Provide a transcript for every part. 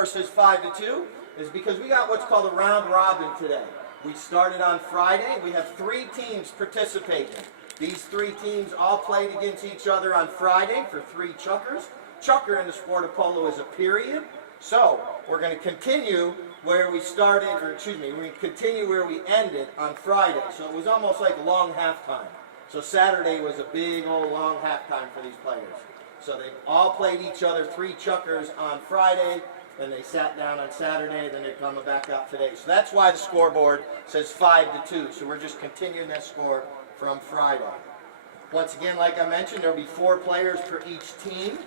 score says 5-2 is because we got what's called a round robin today. We started on Friday. We have 3 teams participating. These 3 teams all played against each other on Friday for 3 chukkers. Chukker in the sport of polo is a period. So we're going to continue where we started, or excuse me, we're going to continue where we ended on Friday. So it was almost like a long halftime. So Saturday was a big old long halftime for these players. So they all played each other 3 chukkers on Friday, then they sat down on Saturday, then they're coming back out today. So that's why the scoreboard says 5-2. So we're just continuing that score from Friday. Once again, like I mentioned, there will be 4 players for each team.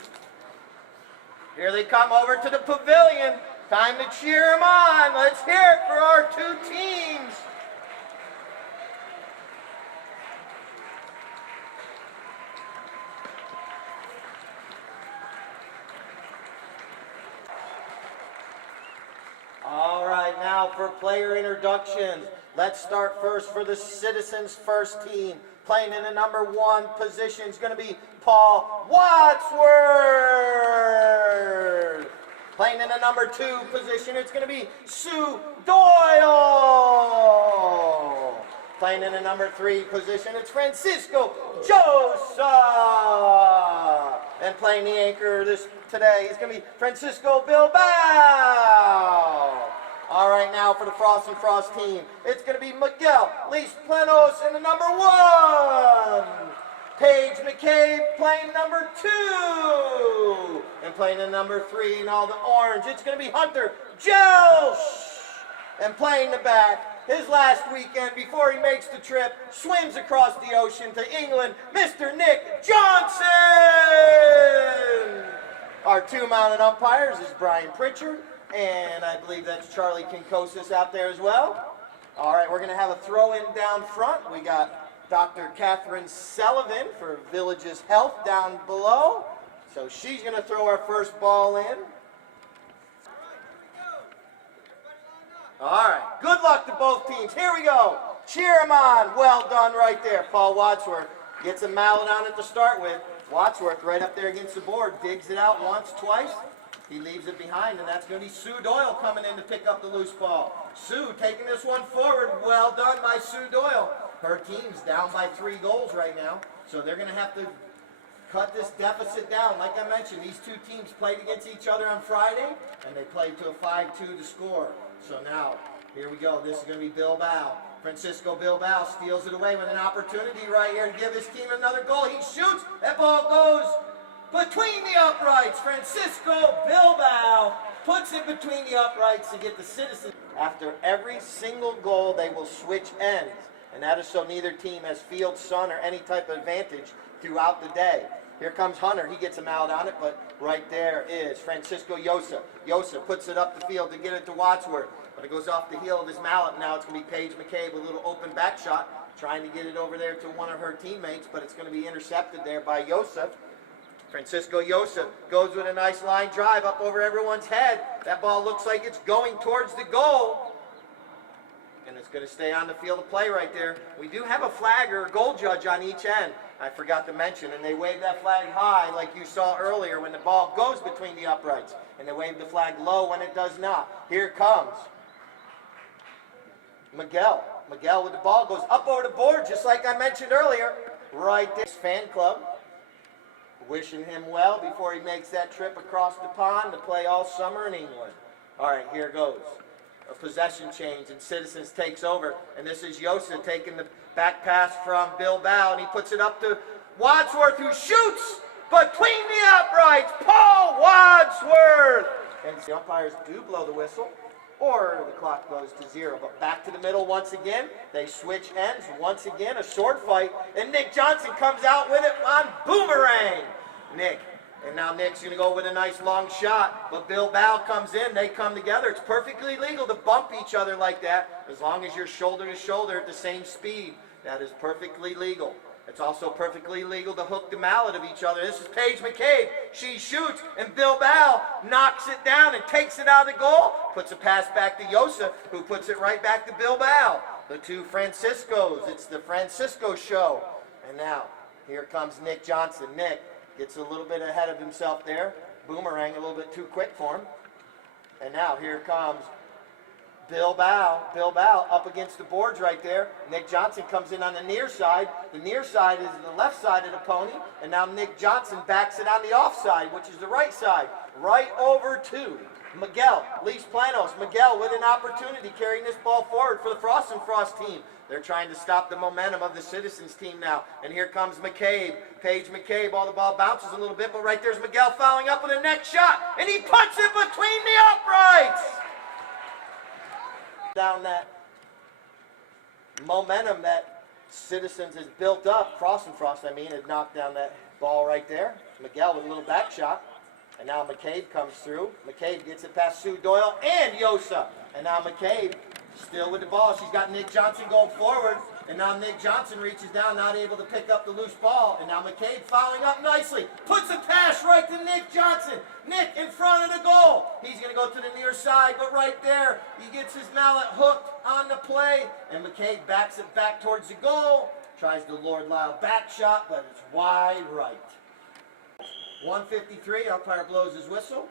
Here they come over to the pavilion. Time to cheer them on. Let's hear it for our 2 teams. All right, now for player introductions. Let's start first for the Citizens First team. Playing in the number 1 position is going to be Paul Wadsworth. Playing in the number 2 position, it's going to be Sue Doyle. Playing in the number 3 position, it's Francisco Josa. And playing the anchor today is going to be Francisco Bilbao. All right, now for the Frost and Frost team, it's going to be Miguel Lis Plenos in the number 1. Paige McCabe playing number 2. And playing in number 3 in all the orange, it's going to be Hunter Jelsh. And playing the back, his last weekend before he makes the trip, swims across the ocean to England, Mr. Nick Johnson. Our 2 mounted umpires is Brian Pritchard, and I believe that's Charlie Kinkosis out there as well. All right, we're going to have a throw-in down front. We got Dr. Catherine Sullivan for Villages Health down below. So she's going to throw our first ball in. All right, good luck to both teams. Here we go. Cheer them on. Well done right there. Paul Wadsworth gets a mallet on it to start with. Wadsworth right up there against the board. Digs it out once, twice. He leaves it behind, and that's going to be Sue Doyle coming in to pick up the loose ball. Sue taking this one forward. Well done by Sue Doyle. Her team's down by 3 goals right now, so they're going to have to cut this deficit down. Like I mentioned, these 2 teams played against each other on Friday, and they played to a 5-2 to score. So now, here we go. This is going to be Bilbao. Francisco Bilbao steals it away with an opportunity right here to give his team another goal. He shoots. That ball goes between the uprights. Francisco Bilbao puts it between the uprights to get the Citizens. After every single goal, they will switch ends. And that is so neither team has field, sun, or any type of advantage throughout the day. Here comes Hunter. He gets a mallet on it, but right there is Francisco Josa. Josa puts it up the field to get it to Wadsworth, but it goes off the heel of his mallet. Now it's going to be Paige McCabe with a little open back shot, trying to get it over there to one of her teammates, but it's going to be intercepted there by Josa. Francisco Josa goes with a nice line drive up over everyone's head. That ball looks like it's going towards the goal. And it's going to stay on the field of play right there. We do have a flag or a goal judge on each end, I forgot to mention, and they wave that flag high like you saw earlier when the ball goes between the uprights, and they wave the flag low when it does not. Here comes Miguel. Miguel with the ball goes up over the board, just like I mentioned earlier, right there. Fan club wishing him well before he makes that trip across the pond to play all summer in England. All right, here goes. A possession change, and Citizens takes over, and this is Josa taking the back pass from Bilbao, and he puts it up to Wadsworth, who shoots between the uprights. Paul Wadsworth! And the umpires do blow the whistle, or the clock goes to 0. But back to the middle once again. They switch ends. Once again, a sword fight, and Nick Johnson comes out with it on boomerang. Nick. And now Nick's going to go with a nice long shot, but Bilbao comes in. They come together. It's perfectly legal to bump each other like that, as long as you're shoulder to shoulder at the same speed. That is perfectly legal. It's also perfectly legal to hook the mallet of each other. This is Paige McCabe. She shoots, and Bilbao knocks it down and takes it out of the goal. Puts a pass back to Josa, who puts it right back to Bilbao. The 2 Franciscos. It's the Francisco show. And now, here comes Nick Johnson. Nick gets a little bit ahead of himself there. Boomerang a little bit too quick for him. And now here comes Bilbao up against the boards right there. Nick Johnson comes in on the near side. The near side is the left side of the pony. And now Nick Johnson backs it on the offside, which is the right side. Right over to Miguel, Leafs Planos. Miguel with an opportunity carrying this ball forward for the Frost and Frost team. They're trying to stop the momentum of the Citizens team now. And here comes McCabe. Paige McCabe. All the ball bounces a little bit, but right there's Miguel fouling up with a neck shot. And he puts it between the uprights. Down that momentum that Citizens has built up. Frost and Frost, I mean, had knocked down that ball right there. Miguel with a little back shot. And now McCabe comes through. McCabe gets it past Sue Doyle and Yosa. And now McCabe still with the ball. She's got Nick Johnson going forward. And now Nick Johnson reaches down, not able to pick up the loose ball. And now McCabe following up nicely. Puts a pass right to Nick Johnson. Nick in front of the goal. He's going to go to the near side, but right there, he gets his mallet hooked on the play. And McCabe backs it back towards the goal. Tries the Lord Lyle back shot, but it's wide right. 1:53, umpire blows his whistle.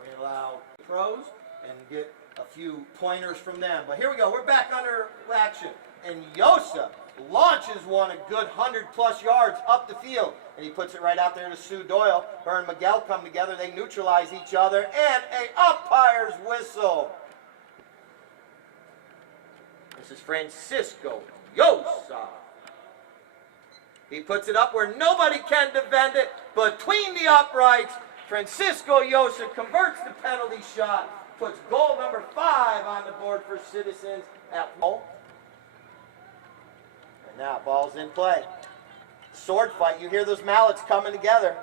We allow pros and get a few pointers from them. But here we go, we're back under action. And Yosa launches one a good 100+ yards up the field. And he puts it right out there to Sue Doyle. Her and Miguel come together, they neutralize each other, and a umpire's whistle. This is Francisco Yosa. He puts it up where nobody can defend it. Between the uprights, Francisco Yosa converts the penalty shot, puts goal number 5 on the board for Citizens at goal. And now ball's in play. Sword fight, you hear those mallets coming together.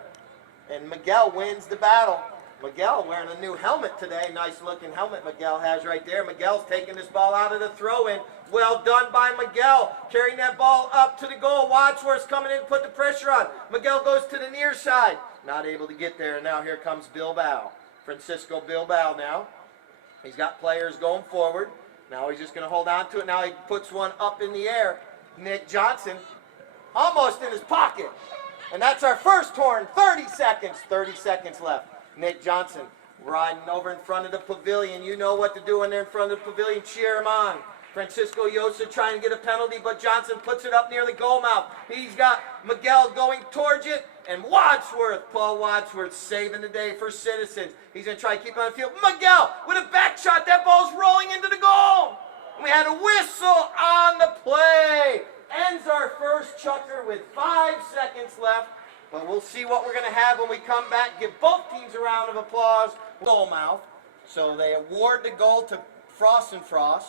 And Miguel wins the battle. Miguel wearing a new helmet today. Nice looking helmet Miguel has right there. Miguel's taking this ball out of the throw-in. Well done by Miguel. Carrying that ball up to the goal. Wadsworth's coming in to put the pressure on. Miguel goes to the near side. Not able to get there. And now here comes Bilbao. Francisco Bilbao now. He's got players going forward. Now he's just going to hold on to it. Now he puts one up in the air. Nick Johnson almost in his pocket. And that's our first horn. 30 seconds. 30 seconds left. Nick Johnson riding over in front of the pavilion. You know what to do when they're in front of the pavilion. Cheer him on. Francisco Yosa trying to get a penalty, but Johnson puts it up near the goal mouth. He's got Miguel going towards it, and Wadsworth, Paul Wadsworth, saving the day for Citizens. He's going to try to keep it on the field. Miguel with a back shot. That ball's rolling into the goal. And we had a whistle on the play. Ends our first chucker with 5 seconds left. But we'll see what we're going to have when we come back. Give both teams a round of applause. Goal mouth. So they award the goal to Frost and Frost.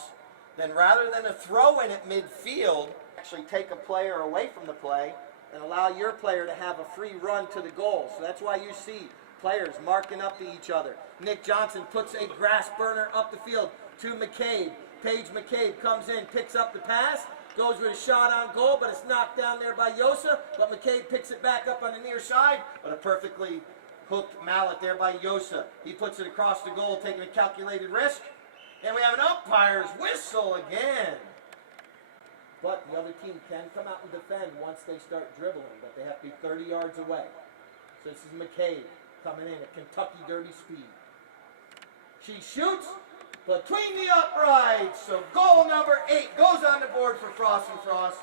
Then rather than a throw in at midfield, actually take a player away from the play and allow your player to have a free run to the goal. So that's why you see players marking up to each other. Nick Johnson puts a grass burner up the field to McCabe. Paige McCabe comes in, picks up the pass. Goes with a shot on goal, but it's knocked down there by Yosa. But McCabe picks it back up on the near side. But a perfectly hooked mallet there by Yosa. He puts it across the goal, taking a calculated risk. And we have an umpire's whistle again. But the other team can come out and defend once they start dribbling. But they have to be 30 yards away. So this is McCabe coming in at Kentucky Derby speed. She shoots between the uprights. So goal number 8 goes on the board for Frost and Frost.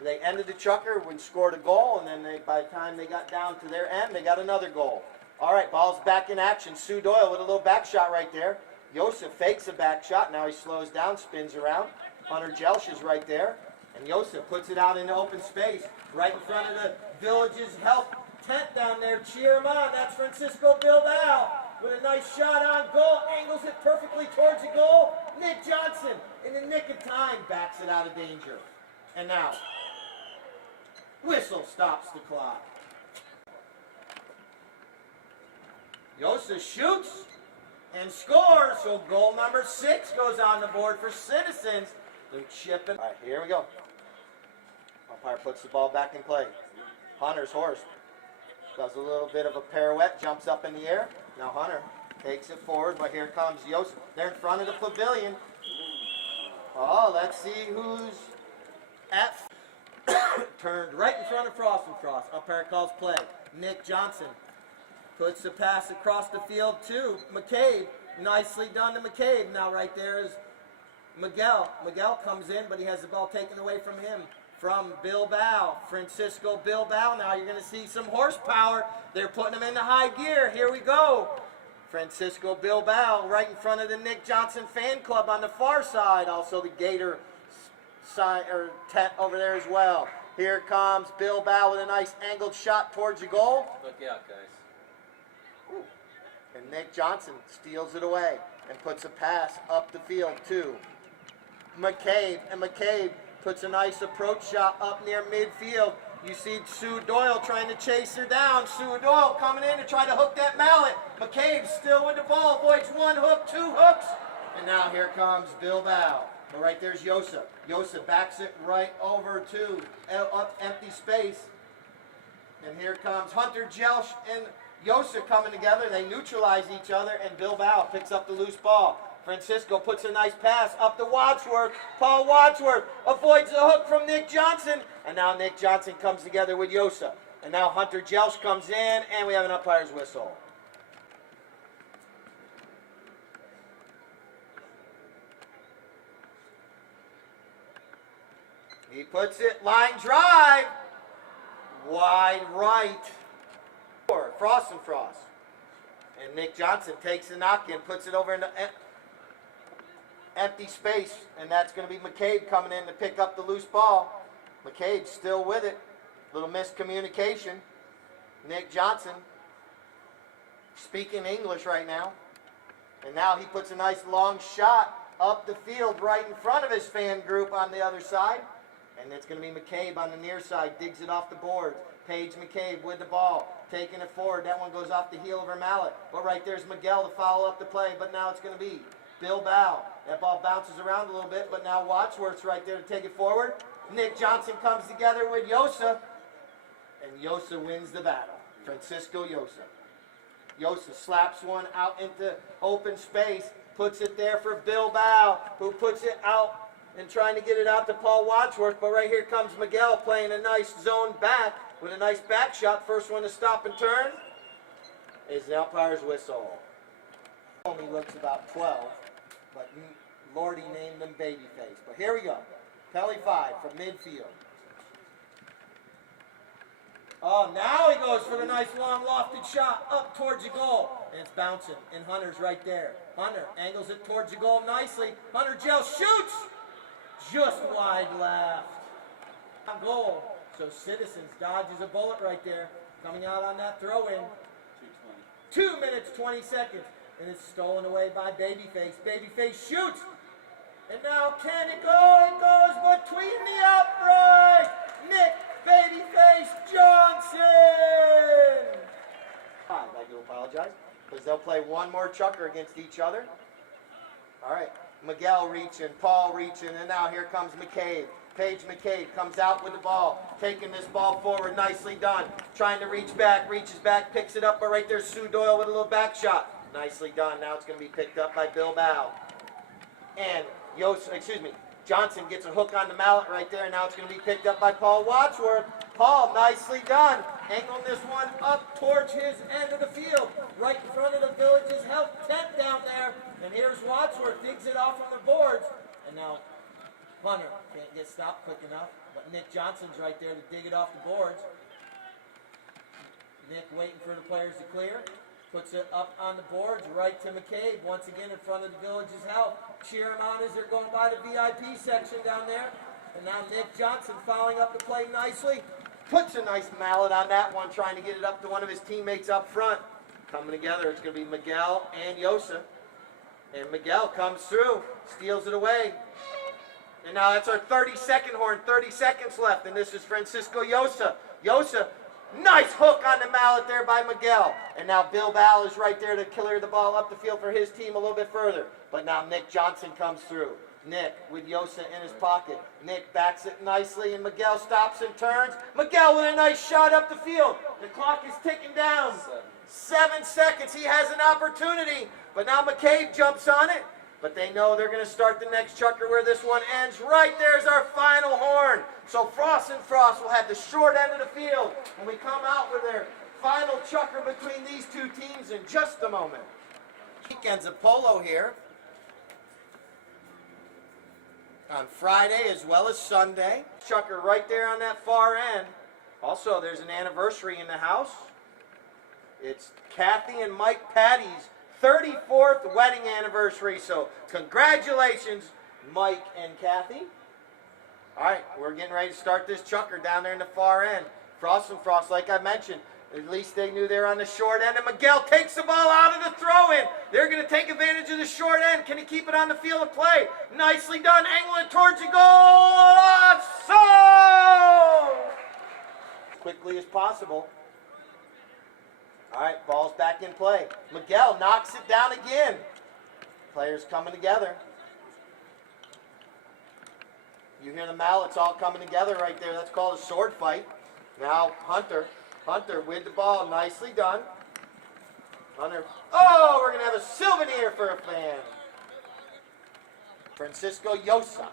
They ended the chucker when scored a goal, and then by the time they got down to their end, they got another goal. All right, ball's back in action. Sue Doyle with a little back shot right there. Yosef fakes a back shot. Now he slows down, spins around. Hunter Jelsh is right there. And Yosef puts it out into open space right in front of the Village's health tent down there. Cheer him on. That's Francisco Bilbao with a nice shot on goal. Angles it perfectly towards the goal. Nick Johnson, in the nick of time, backs it out of danger. And now, whistle stops the clock. Yosef shoots and scores. So goal number 6 goes on the board for Citizens. They're chipping. All right, here we go. Umpire puts the ball back in play. Hunter's horse does a little bit of a pirouette, jumps up in the air. Now Hunter takes it forward, but here comes Yosef. They're in front of the pavilion. Oh, let's see who's at. Turned right in front of Frost and Frost. Umpire calls play. Nick Johnson puts the pass across the field to McCabe. Nicely done to McCabe. Now right there is Miguel. Miguel comes in, but he has the ball taken away from him. From Bilbao, Francisco Bilbao. Now you're going to see some horsepower. They're putting him into high gear. Here we go. Francisco Bilbao right in front of the Nick Johnson fan club on the far side. Also the Gator sign or tent over there as well. Here comes Bilbao with a nice angled shot towards the goal. Look out, guys. Ooh. And Nick Johnson steals it away and puts a pass up the field to McCabe. And McCabe puts a nice approach shot up near midfield. You see Sue Doyle trying to chase her down. Sue Doyle coming in to try to hook that mallet. McCabe still with the ball. Avoids one hook, two hooks. And now here comes Bilbao. But right there's Yosa. Yosa backs it right over to empty space. And here comes Hunter Jelsh and Yosa coming together. They neutralize each other, and Bilbao picks up the loose ball. Francisco puts a nice pass up to Wadsworth. Paul Wadsworth avoids the hook from Nick Johnson. And now Nick Johnson comes together with Yosa. And now Hunter Jelsh comes in, and we have an umpire's whistle. He puts it line drive. Wide right. Frost and Frost. And Nick Johnson takes the knock in, puts it over in the empty space, and that's going to be McCabe coming in to pick up the loose ball. McCabe still with it. Little miscommunication. Nick Johnson speaking English right now. And now he puts a nice long shot up the field right in front of his fan group on the other side. And it's going to be McCabe on the near side. Digs it off the board. Paige McCabe with the ball. Taking it forward. That one goes off the heel of her mallet. But right there's Miguel to follow up the play. But now it's going to be Bilbao. That ball bounces around a little bit. But now Wadsworth's right there to take it forward. Nick Johnson comes together with Yosa. And Yosa wins the battle. Francisco Yosa. Yosa slaps one out into open space. Puts it there for Bilbao, who puts it out and trying to get it out to Paul Wadsworth. But right here comes Miguel playing a nice zone back with a nice back shot. First one to stop and turn is the umpire's whistle. Only looks about 12, but Lordy named them babyface. But here we go. Penalty 5 from midfield. Oh, now he goes for the nice long lofted shot up towards the goal. And it's bouncing, and Hunter's right there. Hunter angles it towards the goal nicely. Hunter Gel shoots! Just wide left. On goal. So Citizens dodges a bullet right there. Coming out on that throw-in. 2 minutes, 20 seconds. And it's stolen away by Babyface. Babyface shoots! And now can it go? It goes between the uprights! Nick Babyface Johnson! I do apologize, because they'll play one more chucker against each other. All right, Miguel reaching, Paul reaching, and now here comes McCabe. Paige McCabe comes out with the ball, taking this ball forward, nicely done. Trying to reach back, reaches back, picks it up, but right there's Sue Doyle with a little back shot. Nicely done. Now it's going to be picked up by Bilbao. And Johnson gets a hook on the mallet right there. Now it's going to be picked up by Paul Wadsworth. Paul, nicely done. Angling this one up towards his end of the field. Right in front of the Village's health tent down there. And here's Wadsworth, digs it off on the boards. And now Hunter can't get stopped quick enough. But Nick Johnson's right there to dig it off the boards. Nick waiting for the players to clear. Puts it up on the boards, right to McCabe, once again in front of the Village's health. Cheer him on as they're going by the VIP section down there. And now Nick Johnson following up the play nicely. Puts a nice mallet on that one, trying to get it up to one of his teammates up front. Coming together, it's going to be Miguel and Yosa. And Miguel comes through, steals it away. And now that's our 32nd horn, 30 seconds left. And this is Francisco Yosa. Yosa, nice hook on the mallet there by Miguel. And now Bilbao is right there to clear the ball up the field for his team a little bit further. But now Nick Johnson comes through. Nick with Yosa in his pocket. Nick backs it nicely and Miguel stops and turns. Miguel with a nice shot up the field. The clock is ticking down. 7 seconds. He has an opportunity. But now McCabe jumps on it. But they know they're going to start the next chucker where this one ends. Right there's our final horn. So Frost and Frost will have the short end of the field when we come out with their final chucker between these two teams in just a moment. Weekends of Polo here on Friday as well as Sunday. Chucker right there on that far end. Also, there's an anniversary in the house. It's Kathy and Mike Patty's 34th wedding anniversary. So congratulations, Mike and Kathy. All right, we're getting ready to start this chucker down there in the far end. Frost and Frost, like I mentioned, at least they knew they were on the short end. And Miguel takes the ball out of the throw-in. They're going to take advantage of the short end. Can he keep it on the field of play? Nicely done, angling towards the goal. So as quickly as possible. All right, ball's back in play. Miguel knocks it down again. Players coming together. You hear the mallets all coming together right there. That's called a sword fight. Now Hunter with the ball. Nicely done. Hunter. Oh, we're going to have a souvenir for a fan. Francisco Llosa.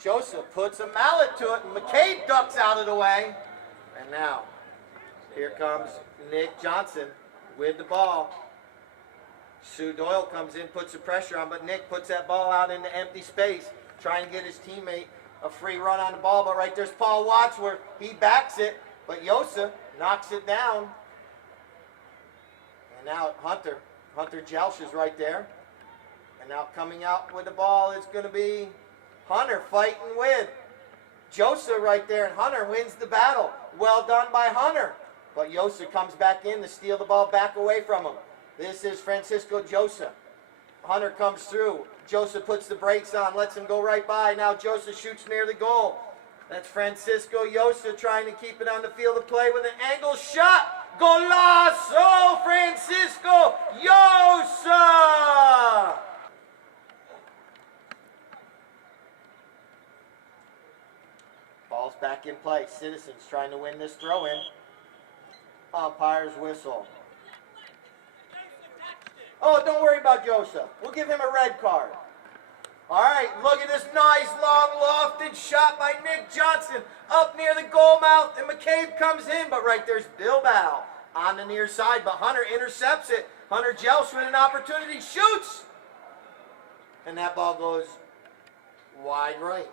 Joseph puts a mallet to it, and McCabe ducks out of the way. And now, here comes Nick Johnson with the ball. Sue Doyle comes in, puts the pressure on, but Nick puts that ball out into empty space, trying to get his teammate a free run on the ball. But right there's Paul Wadsworth. He backs it, but Yosa knocks it down. And now Hunter Jelsh is right there. And now coming out with the ball is going to be Hunter fighting with Josa right there. And Hunter wins the battle. Well done by Hunter. But Yosa comes back in to steal the ball back away from him. This is Francisco Josa. Hunter comes through. Josa puts the brakes on, lets him go right by. Now Josa shoots near the goal. That's Francisco Josa trying to keep it on the field of play with an angle shot. Golazo, Francisco Josa! Ball's back in play. Citizens trying to win this throw-in. Umpire's whistle. Oh, don't worry about Josa. We'll give him a red card. All right, look at this nice long lofted shot by Nick Johnson up near the goal mouth, and McCabe comes in, but right there's Bilbao on the near side, but Hunter intercepts it. Hunter Jelsh with an opportunity, shoots, and that ball goes wide right.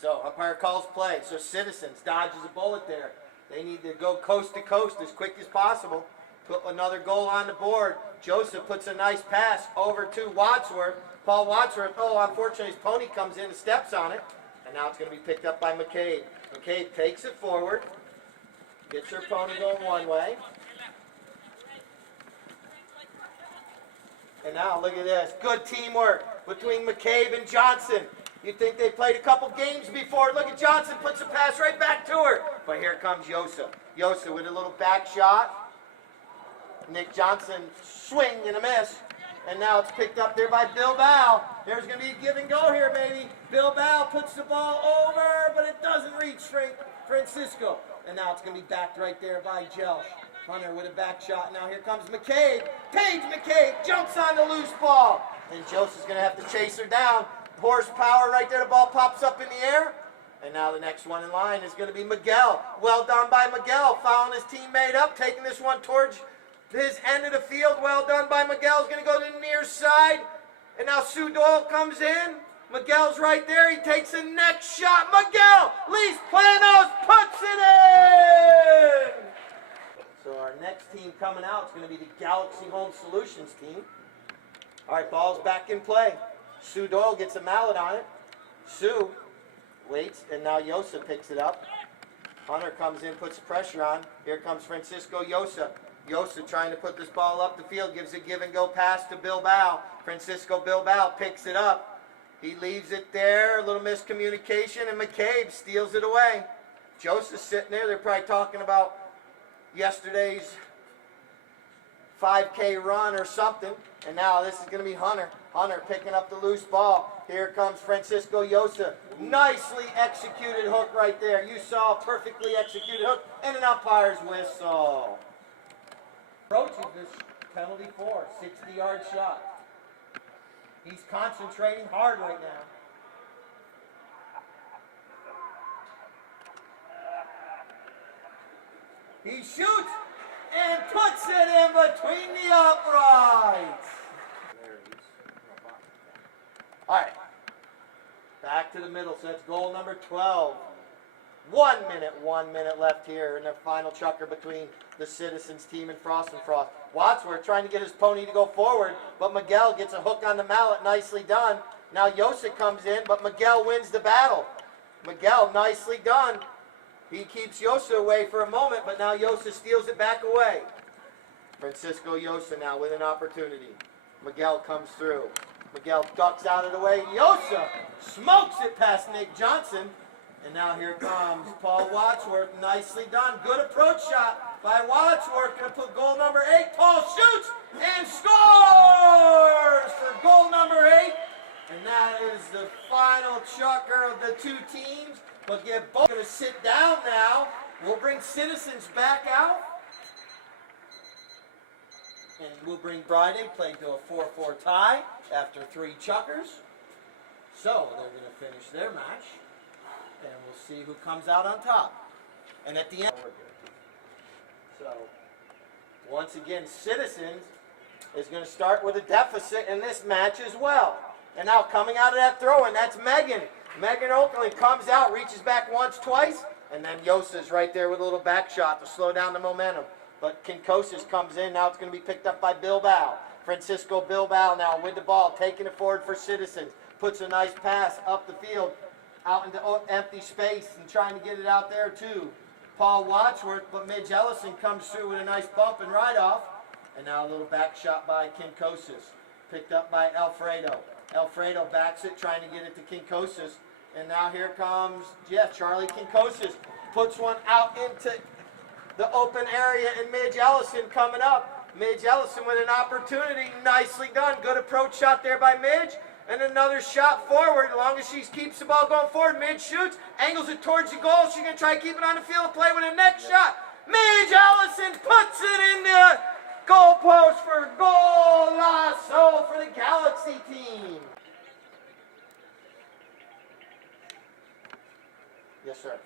So umpire calls play. So Citizens dodges a bullet there. They need to go coast to coast as quick as possible. Put another goal on the board. Joseph puts a nice pass over to Wadsworth. Paul Wadsworth, oh, unfortunately his pony comes in and steps on it. And now it's going to be picked up by McCabe. McCabe takes it forward. Gets her pony going one way. And now look at this. Good teamwork between McCabe and Johnson. You'd think they played a couple games before. Look at Johnson, puts a pass right back to her. But here comes Yosa. Yosa with a little back shot. Nick Johnson swing and a miss. And now it's picked up there by Bilbao. There's going to be a give and go here, maybe. Bilbao puts the ball over, but it doesn't reach Francisco. And now it's going to be backed right there by Jelsh. Hunter with a back shot. Now here comes McCabe. Paige McCabe jumps on the loose ball. And Joseph's going to have to chase her down. Horsepower right there. The ball pops up in the air. And now the next one in line is going to be Miguel. Well done by Miguel. Following his teammate up. Taking this one towards his end of the field. Well done by Miguel. Is going to go to the near side. And now Sue Doyle comes in. Miguel's right there. He takes the next shot. Miguel, Luis Planos puts it in! So our next team coming out is going to be the Galaxy Home Solutions team. All right, ball's back in play. Sue Doyle gets a mallet on it. Sue waits, and now Yosa picks it up. Hunter comes in, puts pressure on. Here comes Francisco Yosa. Yosa trying to put this ball up the field, gives a give-and-go pass to Bilbao. Francisco Bilbao picks it up. He leaves it there, a little miscommunication, and McCabe steals it away. Joseph's sitting there. They're probably talking about yesterday's 5K run or something. And now this is going to be Hunter. Hunter picking up the loose ball. Here comes Francisco Yosa. Nicely executed hook right there. You saw a perfectly executed hook and an umpire's whistle. Approaching this penalty for 60-yard shot. He's concentrating hard right now. He shoots. and puts it in between the uprights. All right, back to the middle, so that's goal number 12. 1 minute left here in the final chukker between the Citizens team and Frost and Frost. Wadsworth trying to get his pony to go forward, but Miguel gets a hook on the mallet, nicely done. Now Yosa comes in, but Miguel wins the battle. Miguel, nicely done. He keeps Yosa away for a moment, but now Yosa steals it back away. Francisco Yosa now with an opportunity. Miguel comes through. Miguel ducks out of the way. Yosa smokes it past Nick Johnson. And now here comes Paul Wadsworth. Nicely done. Good approach shot by Wadsworth. Going to put goal number 8. Paul shoots and scores for goal number 8. And that is the final chukker of the two teams. But get both going to sit down now. We'll bring Citizens back out. And we'll bring Friday, played to a 4-4 tie after 3 chukkers. So they're going to finish their match. And we'll see who comes out on top. And at the end, so once again, Citizens is going to start with a deficit in this match as well. And now coming out of that throw, and that's Megan. Megan Oakland comes out, reaches back once, twice, and then Yosa's right there with a little back shot to slow down the momentum. But Kinkosis comes in. Now it's going to be picked up by Bilbao. Francisco Bilbao now with the ball, taking it forward for Citizens. Puts a nice pass up the field, out into empty space, and trying to get it out there too. Paul Wadsworth, but Midge Ellison comes through with a nice bump and ride off. And now a little back shot by Kinkosis. Picked up by Alfredo. Alfredo backs it, trying to get it to Kinkosis. And now here comes, Charlie Kinkosis. Puts one out into the open area, and Midge Ellison coming up. Midge Ellison with an opportunity. Nicely done. Good approach shot there by Midge. And another shot forward. As long as she keeps the ball going forward, Midge shoots, angles it towards the goal. She's going to try to keep it on the field of play with a next shot. Midge Ellison puts it in the goal post for goal lasso for the Galaxy team. Yes, sir.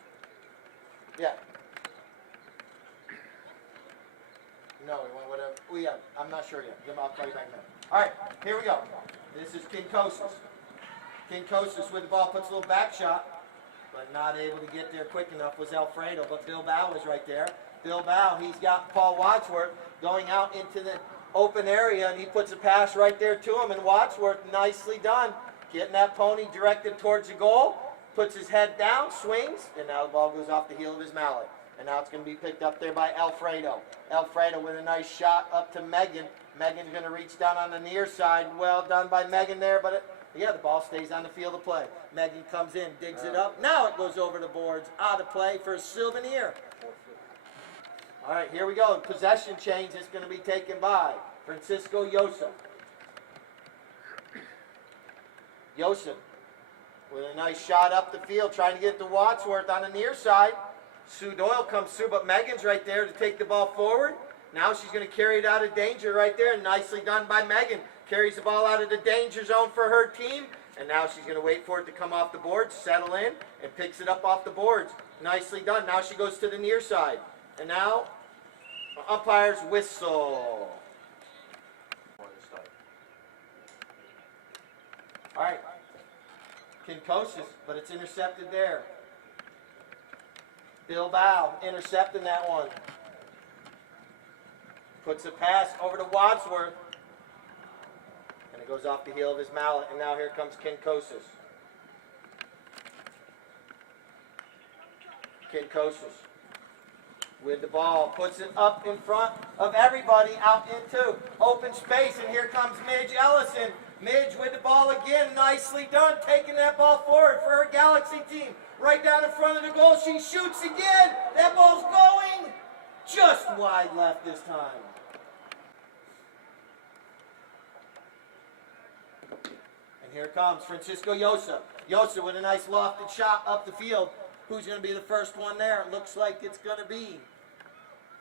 Yeah. No, we want whatever. I'm not sure yet. I'll call you back now. All right, here we go. This is Kinkosis. Kinkosis with the ball, puts a little back shot, but not able to get there quick enough was Alfredo, but Bilbao was right there. Bilbao, he's got Paul Wadsworth going out into the open area, and he puts a pass right there to him, and Wadsworth, nicely done, getting that pony directed towards the goal, puts his head down, swings, and now the ball goes off the heel of his mallet. And now it's going to be picked up there by Alfredo. Alfredo with a nice shot up to Megan. Megan's going to reach down on the near side. Well done by Megan there, but the ball stays on the field of play. Megan comes in, digs it up. Now it goes over the boards, out of play for a souvenir. All right, here we go. Possession change is going to be taken by Francisco Yosa. Yosa with a nice shot up the field, trying to get to Wadsworth on the near side. Sue Doyle comes through, but Megan's right there to take the ball forward. Now she's going to carry it out of danger right there. Nicely done by Megan. Carries the ball out of the danger zone for her team. And now she's going to wait for it to come off the boards, settle in, and picks it up off the boards. Nicely done. Now she goes to the near side. And now, umpire's whistle. All right. Kinkosis, but it's intercepted there. Bilbao intercepting that one. Puts a pass over to Wadsworth. And it goes off the heel of his mallet. And now here comes Kinkosis. Kinkosis with the ball. Puts it up in front of everybody out into open space. And here comes Midge Ellison. Midge with the ball again. Nicely done. Taking that ball forward for her Galaxy team. Right down in front of the goal. She shoots again. That ball's going just wide left this time. And here comes Francisco Yosa. Yosa with a nice lofted shot up the field. Who's going to be the first one there? It looks like it's going to be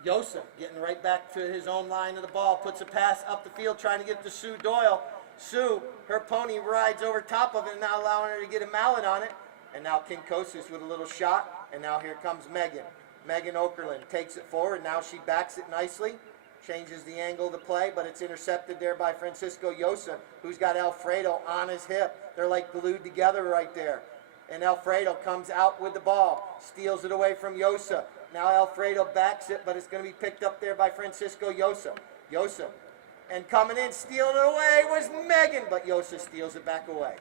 Yosa getting right back to his own line of the ball. Puts a pass up the field trying to get to Sue Doyle. Sue, her pony rides over top of it, now allowing her to get a mallet on it. And now Kinkosis with a little shot. And now here comes Megan. Megan Okerlund takes it forward. Now she backs it nicely. Changes the angle of the play, but it's intercepted there by Francisco Yosa, who's got Alfredo on his hip. They're like glued together right there. And Alfredo comes out with the ball, steals it away from Yosa. Now Alfredo backs it, but it's going to be picked up there by Francisco Yosa. Yosa. And coming in, stealing it away was Megan, but Yosa steals it back away.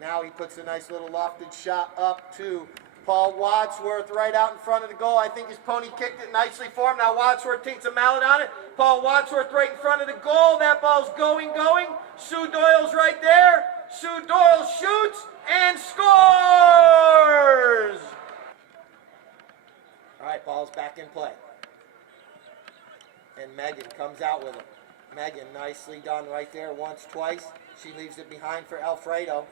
Now he puts a nice little lofted shot up to Paul Wadsworth right out in front of the goal. I think his pony kicked it nicely for him. Now Wadsworth takes a mallet on it. Paul Wadsworth right in front of the goal. That ball's going. Sue Doyle's right there. Sue Doyle shoots and scores! All right, ball's back in play. And Megan comes out with it. Megan, nicely done right there once, twice. She leaves it behind for Alfredo.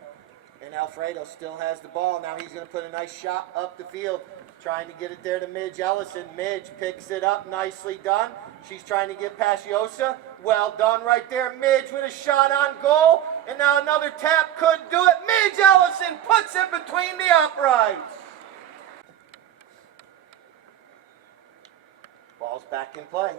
And Alfredo still has the ball. Now he's going to put a nice shot up the field, trying to get it there to Midge Ellison. Midge picks it up, nicely done. She's trying to get past Yosa. Well done right there. Midge with a shot on goal. And now another tap could do it. Midge Ellison puts it between the uprights. Ball's back in play.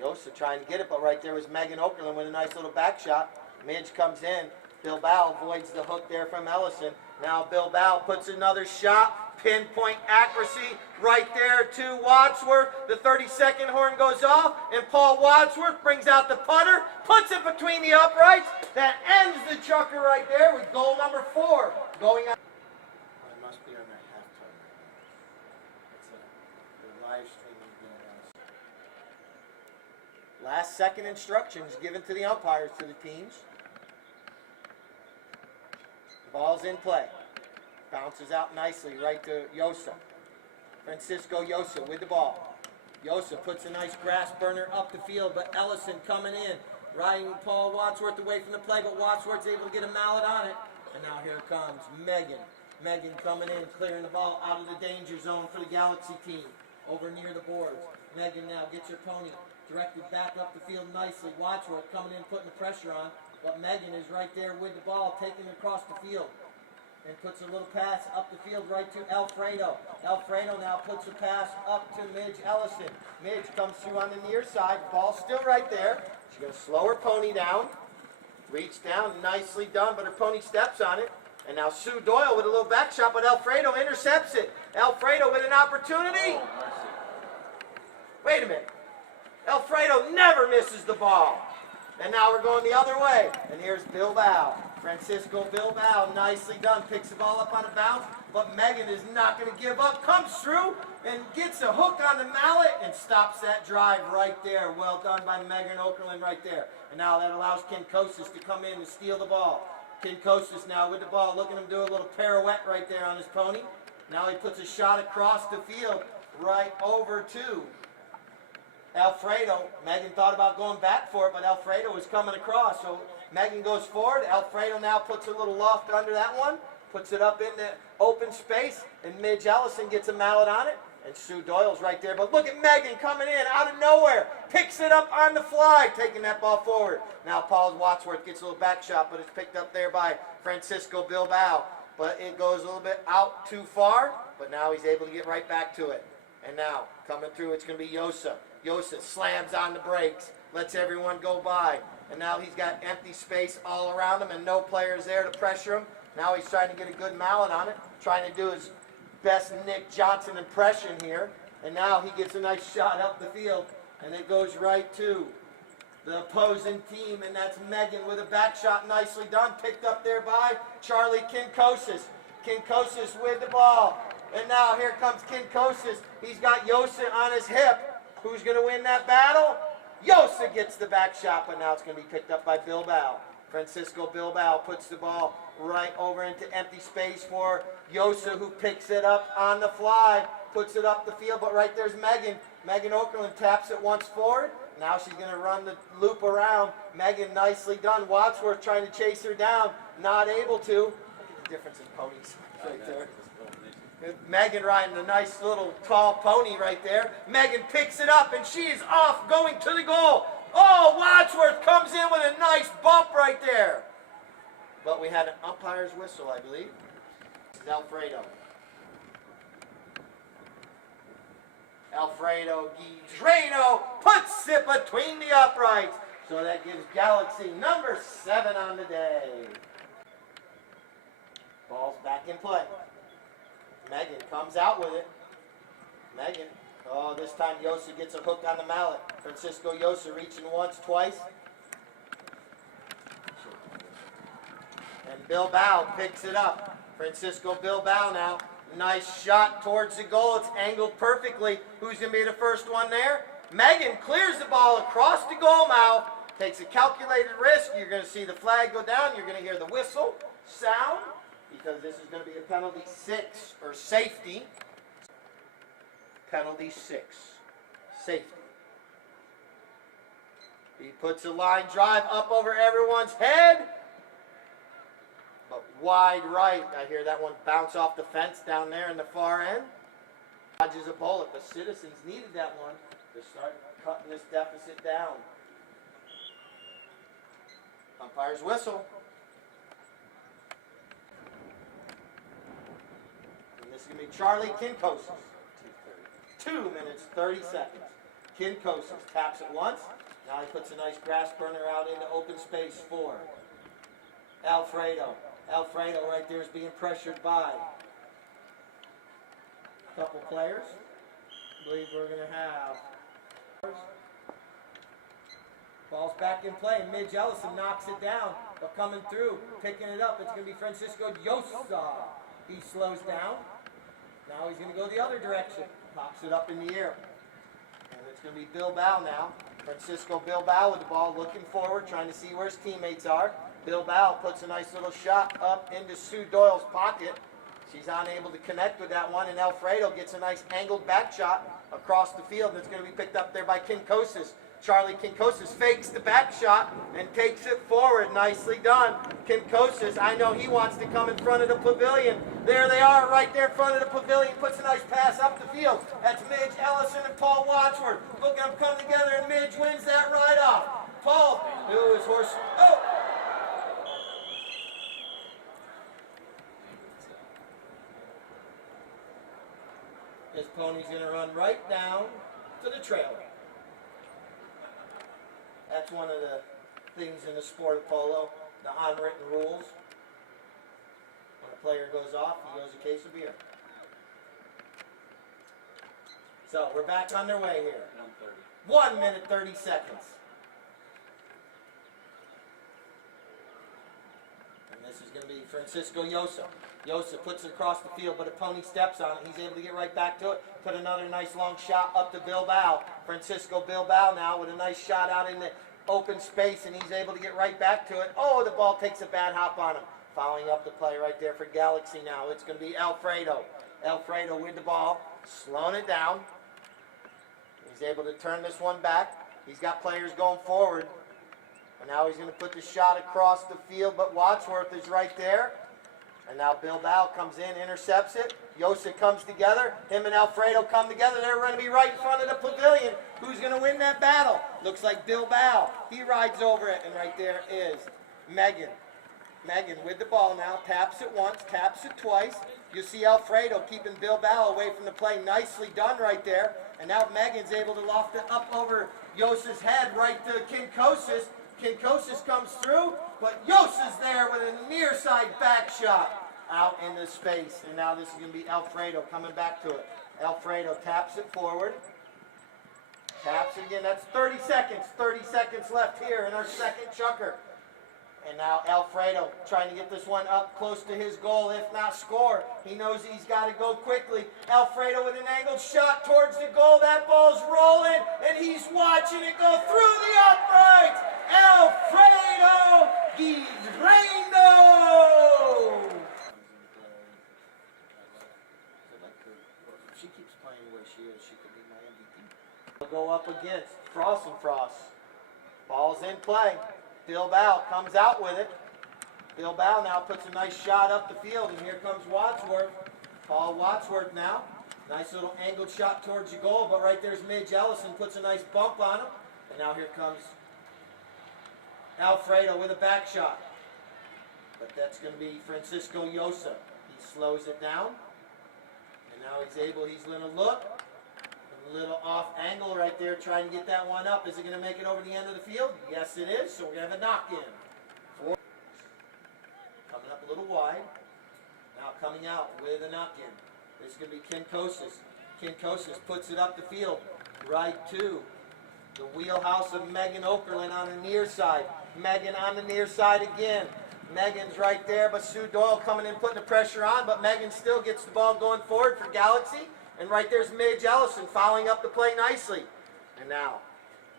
Yosa trying to get it, but right there was Megan Okerlund with a nice little back shot. Midge comes in. Bilbao avoids the hook there from Ellison. Now Bilbao puts another shot. Pinpoint accuracy right there to Wadsworth. The 30-second horn goes off, and Paul Wadsworth brings out the putter, puts it between the uprights. That ends the chucker right there with goal number 4 going out. I must be on that halftime. It's a live streaming game. Last second instructions given to the umpires, to the teams. Ball's in play. Bounces out nicely right to Yosa. Francisco Yosa with the ball. Yosa puts a nice grass burner up the field, but Ellison coming in, riding Paul Wadsworth away from the play, but Wadsworth's able to get a mallet on it. And now here comes Megan. Megan coming in, clearing the ball out of the danger zone for the Galaxy team. Over near the boards. Megan now gets her pony directed back up the field nicely. Wadsworth coming in, putting the pressure on. But Megan is right there with the ball, taking it across the field. And puts a little pass up the field right to Alfredo. Alfredo now puts a pass up to Midge Ellison. Midge comes through on the near side. Ball's still right there. She's going to slow her pony down. Reach down, nicely done, but her pony steps on it. And now Sue Doyle with a little back shot, but Alfredo intercepts it. Alfredo with an opportunity. Wait a minute. Alfredo never misses the ball. And now we're going the other way. And here's Bilbao. Francisco Bilbao, nicely done. Picks the ball up on a bounce. But Megan is not going to give up. Comes through and gets a hook on the mallet and stops that drive right there. Well done by Megan Okerlund right there. And now that allows Kinkosis to come in and steal the ball. Kinkosis now with the ball. Look at him do a little pirouette right there on his pony. Now he puts a shot across the field right over to Alfredo. Megan thought about going back for it, but Alfredo was coming across. So Megan goes forward. Alfredo now puts a little loft under that one, puts it up in the open space, and Midge Ellison gets a mallet on it. And Sue Doyle's right there. But look at Megan coming in out of nowhere. Picks it up on the fly, taking that ball forward. Now Paul Wadsworth gets a little back shot, but it's picked up there by Francisco Bilbao. But it goes a little bit out too far, but now he's able to get right back to it. And now, coming through, it's going to be Yosa. Yosa slams on the brakes, lets everyone go by. And now he's got empty space all around him and no players there to pressure him. Now he's trying to get a good mallet on it, trying to do his best Nick Johnson impression here. And now he gets a nice shot up the field, and it goes right to the opposing team, and that's Megan with a back shot, nicely done, picked up there by Charlie Kinkosis. Kinkosis with the ball. And now here comes Kinkosis. He's got Yosa on his hip. Who's going to win that battle? Yosa gets the back shot, but now it's going to be picked up by Bilbao. Francisco Bilbao puts the ball right over into empty space for Yosa, who picks it up on the fly, puts it up the field, but right there's Megan. Megan Okerlund taps it once forward. Now she's going to run the loop around. Megan, nicely done. Wadsworth trying to chase her down, not able to. Look at the difference in ponies right there. Megan riding a nice little tall pony right there. Megan picks it up and she is off going to the goal. Oh, Wadsworth comes in with a nice bump right there. But we had an umpire's whistle, I believe. is Alfredo. Alfredo Guidrano puts it between the uprights. So that gives Galaxy number 7 on the day. Ball's back in play. Megan comes out with it. Megan. Oh, this time Yosa gets a hook on the mallet. Francisco Yosa reaching once, twice. And Bilbao picks it up. Francisco Bilbao now. Nice shot towards the goal. It's angled perfectly. Who's going to be the first one there? Megan clears the ball across the goal mouth. Takes a calculated risk. You're going to see the flag go down. You're going to hear the whistle sound because this is going to be a penalty 6 or safety. Penalty 6. Safety. He puts a line drive up over everyone's head. But wide right. I hear that one bounce off the fence down there in the far end. Dodges a bullet. The Citizens needed that one to start cutting this deficit down. Umpire's whistle. And this is going to be Charlie Kinkosis. 2 minutes, 30 seconds. Kinkosis taps it once. Now he puts a nice grass burner out into open space for Alfredo. Alfredo right there is being pressured by a couple players. I believe we're going to have... Ball's back in play. Midge Ellison knocks it down. But coming through, picking it up, it's going to be Francisco Yosa. He slows down. Now he's going to go the other direction. Pops it up in the air. And it's going to be Bilbao now. Francisco Bilbao with the ball looking forward, trying to see where his teammates are. Bilbao puts a nice little shot up into Sue Doyle's pocket. She's unable to connect with that one, and Alfredo gets a nice angled back shot across the field. That's going to be picked up there by Kinkosis. Charlie Kinkosis fakes the back shot and takes it forward. Nicely done. Kinkosis, I know he wants to come in front of the pavilion. There they are right there in front of the pavilion. Puts a nice pass up the field. That's Midge Ellison and Paul Wadsworth. Look at them come together, and Midge wins that right off. Paul, who is horse... Oh! This pony's going to run right down to the trailer. That's one of the things in the sport of polo, the unwritten rules. When a player goes off, he owes a case of beer. So we're back underway here. 1 minute, 30 seconds. And this is going to be Francisco Yosa. Yosa puts it across the field, but a pony steps on it. He's able to get right back to it. Put another nice long shot up to Bilbao. Francisco Bilbao now with a nice shot out in the open space, and he's able to get right back to it. Oh, the ball takes a bad hop on him. Following up the play right there for Galaxy now. It's going to be Alfredo. Alfredo with the ball, slowing it down. He's able to turn this one back. He's got players going forward. And now he's going to put the shot across the field, but Wadsworth is right there. And now Bilbao comes in, intercepts it. Yosa comes together. Him and Alfredo come together. They're going to be right in front of the pavilion. Who's going to win that battle? Looks like Bilbao. He rides over it, and right there is Megan. Megan with the ball now. Taps it once, taps it twice. You see Alfredo keeping Bilbao away from the play. Nicely done right there. And now Megan's able to loft it up over Yosa's head right to Kinkosis. Kinkosis comes through, but Yosa's there with a near side back shot out into space. And now this is going to be Alfredo coming back to it. Alfredo taps it forward. Taps it again. That's 30 seconds. 30 seconds left here in our second chucker. And now Alfredo trying to get this one up close to his goal, if not score. He knows he's got to go quickly. Alfredo with an angled shot towards the goal. That ball's rolling, and he's watching it go through the uprights. Alfredo Guidrano! She keeps playing where she is. She could be my MVP. We'll go up against Frost and Frost. Ball's in play. Bilbao comes out with it. Bilbao now puts a nice shot up the field, and here comes Wadsworth. Paul Wadsworth now. Nice little angled shot towards the goal, but right there's Midge Ellison, puts a nice bump on him. And now here comes Alfredo with a back shot. But that's going to be Francisco Yosa. He slows it down. And now he's going to look. A little off angle right there, trying to get that one up. Is it going to make it over the end of the field? Yes, it is. So we're going to have a knock-in. Coming up a little wide. Now coming out with a knock-in. This is going to be Kinkosis. Kinkosis puts it up the field. Right to the wheelhouse of Megan Okerlund on the near side. Megan on the near side again. Megan's right there, but Sue Doyle coming in, putting the pressure on, but Megan still gets the ball going forward for Galaxy. And right there's Midge Ellison following up the play nicely. And now,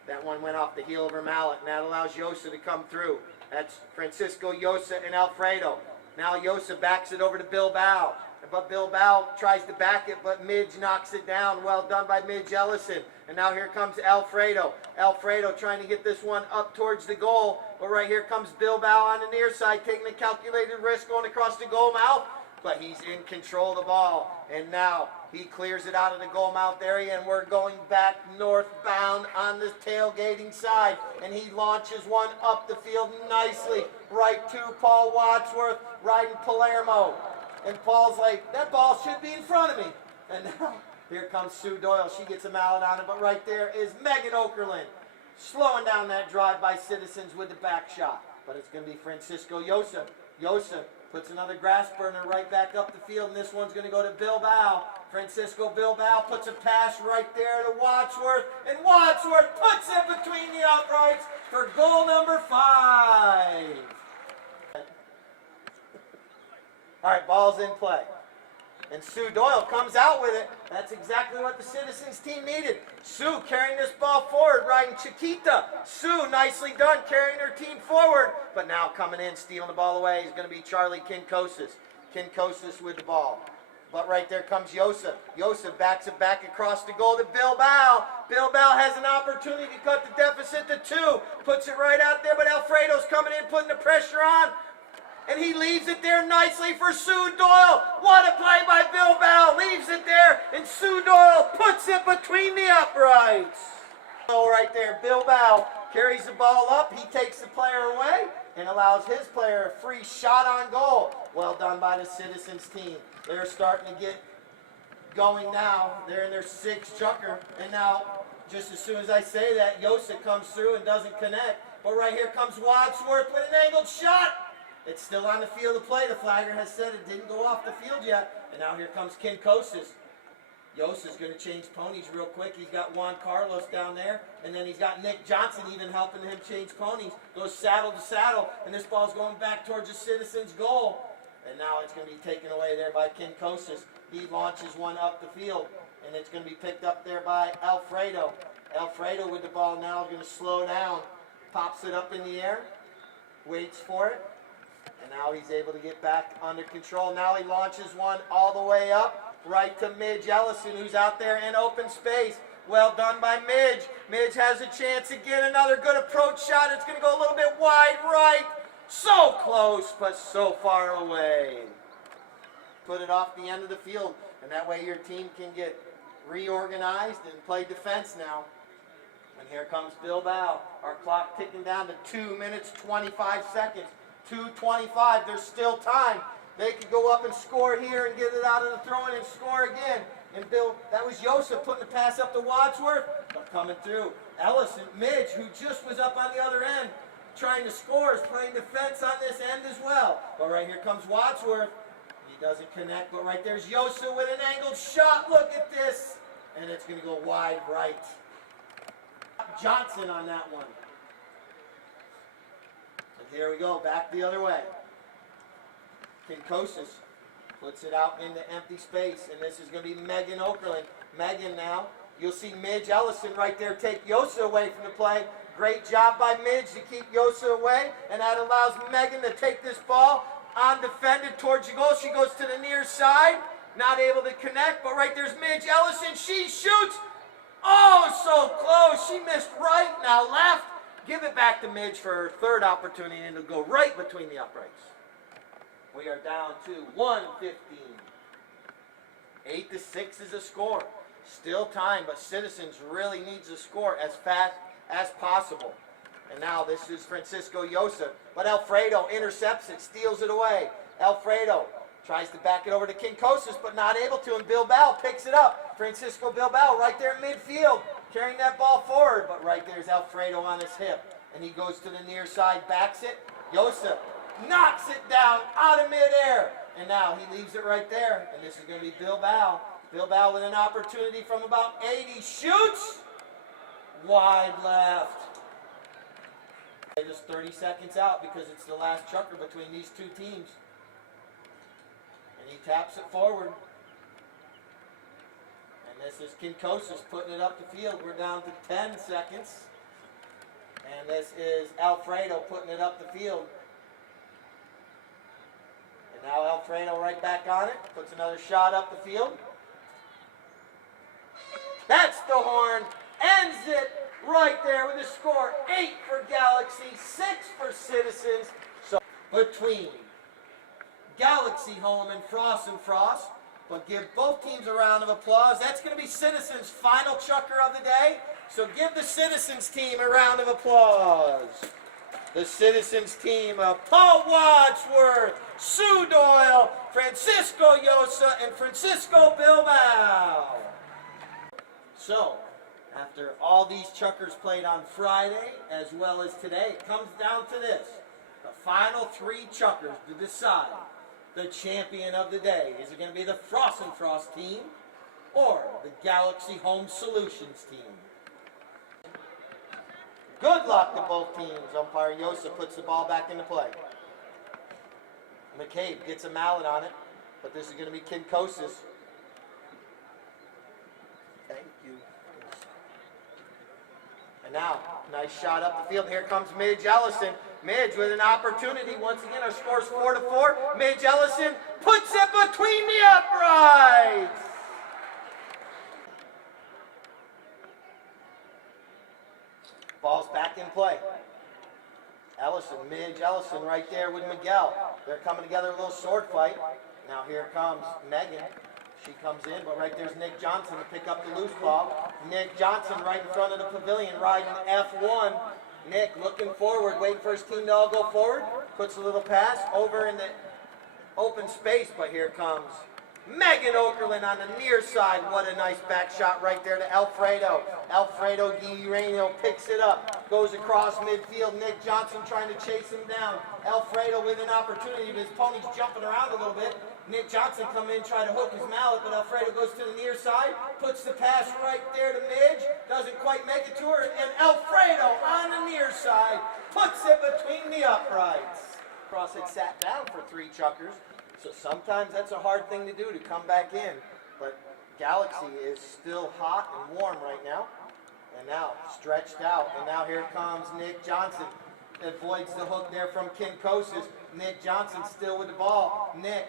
that one went off the heel of her mallet, and that allows Yosa to come through. That's Francisco, Yosa, and Alfredo. Now Yosa backs it over to Bilbao. But Bilbao tries to back it, but Midge knocks it down. Well done by Midge Ellison. And now here comes Alfredo. Alfredo trying to get this one up towards the goal. But right here comes Bilbao on the near side, taking the calculated risk going across the goal mouth. But he's in control of the ball. And now he clears it out of the goal mouth area, and we're going back northbound on the tailgating side. And he launches one up the field nicely, right to Paul Wadsworth, riding Palermo. And Paul's like, that ball should be in front of me. And now here comes Sue Doyle. She gets a mallet on it, but right there is Megan Okerlund, slowing down that drive by Citizens with the back shot. But it's going to be Francisco Yosa. Yosa puts another grass burner right back up the field, and this one's going to go to Bilbao. Francisco Bilbao puts a pass right there to Wadsworth, and Wadsworth puts it between the uprights for goal number 5. All right, ball's in play. And Sue Doyle comes out with it. That's exactly what the Citizens team needed. Sue carrying this ball forward, riding Chiquita. Sue, nicely done, carrying her team forward. But now coming in, stealing the ball away is going to be Charlie Kinkosis. Kinkosis with the ball. But right there comes Yosa. Yosa backs it back across the goal to Bilbao. Bilbao has an opportunity to cut the deficit to 2. Puts it right out there, but Alfredo's coming in, putting the pressure on. And he leaves it there nicely for Sue Doyle. What a play by Bilbao. Leaves it there, and Sue Doyle puts it between the uprights. So right there, Bilbao carries the ball up. He takes the player away and allows his player a free shot on goal. Well done by the Citizens team. They're starting to get going now. They're in their 6th chucker. And now, just as soon as I say that, Yosa comes through and doesn't connect. But right here comes Wadsworth with an angled shot. It's still on the field of play. The flagger has said it didn't go off the field yet. And now here comes Kinkosis. Yosa's going to change ponies real quick. He's got Juan Carlos down there. And then he's got Nick Johnson even helping him change ponies. Goes saddle to saddle. And this ball's going back towards the Citizens' goal. And now it's going to be taken away there by Kinkosis. He launches one up the field. And it's going to be picked up there by Alfredo. Alfredo with the ball now is going to slow down. Pops it up in the air. Waits for it. And now he's able to get back under control. Now he launches one all the way up, right to Midge Ellison, who's out there in open space. Well done by Midge. Midge has a chance again. Another good approach shot. It's going to go a little bit wide right. So close, but so far away. Put it off the end of the field, and that way your team can get reorganized and play defense now. And here comes Bilbao. Our clock ticking down to 2 minutes, 25 seconds. 2:25, there's still time. They could go up and score here and get it out of the throw-in and score again. And that was Yosa putting the pass up to Wadsworth, but coming through. Ellison, Midge, who just was up on the other end, trying to score, is playing defense on this end as well. But right here comes Wadsworth. He doesn't connect, but right there's Yosa with an angled shot. Look at this. And it's going to go wide right. Johnson on that one. Here we go, back the other way. Kinkosis puts it out into empty space, and this is going to be Megan Okerlund. Megan now, you'll see Midge Ellison right there take Yosa away from the play. Great job by Midge to keep Yosa away, and that allows Megan to take this ball undefended towards the goal. She goes to the near side, not able to connect, but right there's Midge Ellison. She shoots. Oh, so close. She missed right, now left. Give it back to Midge for her 3rd opportunity, and it'll go right between the uprights. We are down to 1:15. 8-6 is a score. Still time, but Citizens really needs a score as fast as possible. And now this is Francisco Yosa, but Alfredo intercepts it, steals it away. Alfredo Tries to back it over to Kinkosis, but not able to, and Bilbao picks it up. Francisco Bilbao right there in midfield, carrying that ball forward, but right there's Alfredo on his hip, and he goes to the near side, backs it. Yosa knocks it down out of midair, and now he leaves it right there, and this is going to be Bilbao. Bilbao with an opportunity from about 80, shoots, wide left. Just 30 seconds out because it's the last chukker between these two teams. And he taps it forward. And this is Kinkosis putting it up the field. We're down to 10 seconds. And this is Alfredo putting it up the field. And now Alfredo right back on it. Puts another shot up the field. That's the horn. Ends it right there with a score. 8 for Galaxy, 6 for Citizens. So between Galaxy home and Frost, but give both teams a round of applause. That's going to be Citizens' final chukker of the day. So give the Citizens team a round of applause. The Citizens team of Paul Wadsworth, Sue Doyle, Francisco Yosa, and Francisco Bilbao. So, after all these chukkers played on Friday as well as today, it comes down to this. The final 3 chukkers to decide the champion of the day. Is it going to be the Frost team or the Galaxy Home Solutions team? Good luck to both teams. Umpire Yosa puts the ball back into play. McCabe gets a mallet on it, but this is going to be Kinkosis. Thank you. And now, nice shot up the field. Here comes Midge Ellison. Midge with an opportunity. Once again, our score's 4-4. Midge Ellison puts it between the uprights. Ball's back in play. Ellison, Midge Ellison right there with Miguel. They're coming together, a little sword fight. Now here comes Megan. She comes in, but right there's Nick Johnson to pick up the loose ball. Nick Johnson right in front of the pavilion, riding F1. Nick looking forward, waiting for his team to all go forward. Puts a little pass over in the open space, but here comes Megan Okerlund on the near side. What a nice back shot right there to Alfredo. Alfredo Guillermo picks it up, goes across midfield. Nick Johnson trying to chase him down. Alfredo with an opportunity, but his pony's jumping around a little bit. Nick Johnson come in, try to hook his mallet, but Alfredo goes to the near side, puts the pass right there to Midge, doesn't quite make it to her, and Alfredo on the near side puts it between the uprights. Cross had sat down for 3 chukkers, so sometimes that's a hard thing to do, to come back in, but Galaxy is still hot and warm right now, and now stretched out, and now here comes Nick Johnson. Avoids the hook there from Kinkosis. Nick Johnson still with the ball. Nick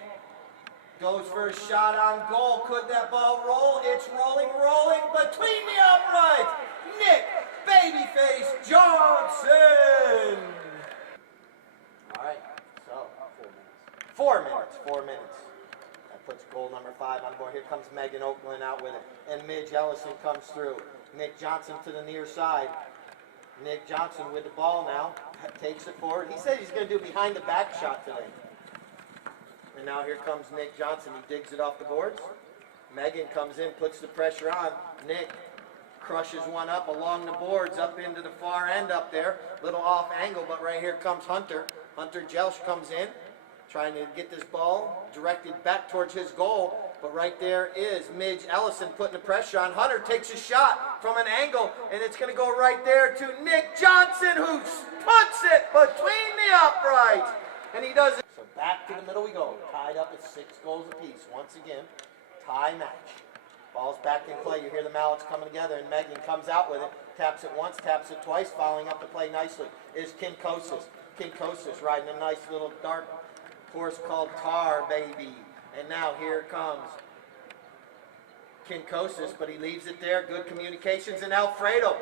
goes for a shot on goal. Could that ball roll? It's rolling between the uprights. Nick Babyface Johnson. All right, so 4 minutes. That puts goal number 5 on board. Here comes Megan Oakland out with it, and Midge Ellison comes through. Nick Johnson to the near side. Nick Johnson with the ball now, takes it forward. He said he's going to do behind the back shot today. And now here comes Nick Johnson. He digs it off the boards. Megan comes in, puts the pressure on. Nick crushes one up along the boards, up into the far end up there. Little off angle, but right here comes Hunter. Hunter Jelsch comes in, trying to get this ball directed back towards his goal. But right there is Midge Ellison putting the pressure on. Hunter takes a shot from an angle, and it's going to go right there to Nick Johnson, who puts it between the uprights. And he does it. So back to the middle we go. Tied up at 6 goals apiece. Once again, tie match. Ball's back in play. You hear the mallets coming together, and Megan comes out with it. Taps it once, taps it twice. Following up the play nicely is Kinkosis. Kinkosis riding a nice little dark horse called Tar Baby. And now here comes Kinkosis, but he leaves it there. Good communications, and Alfredo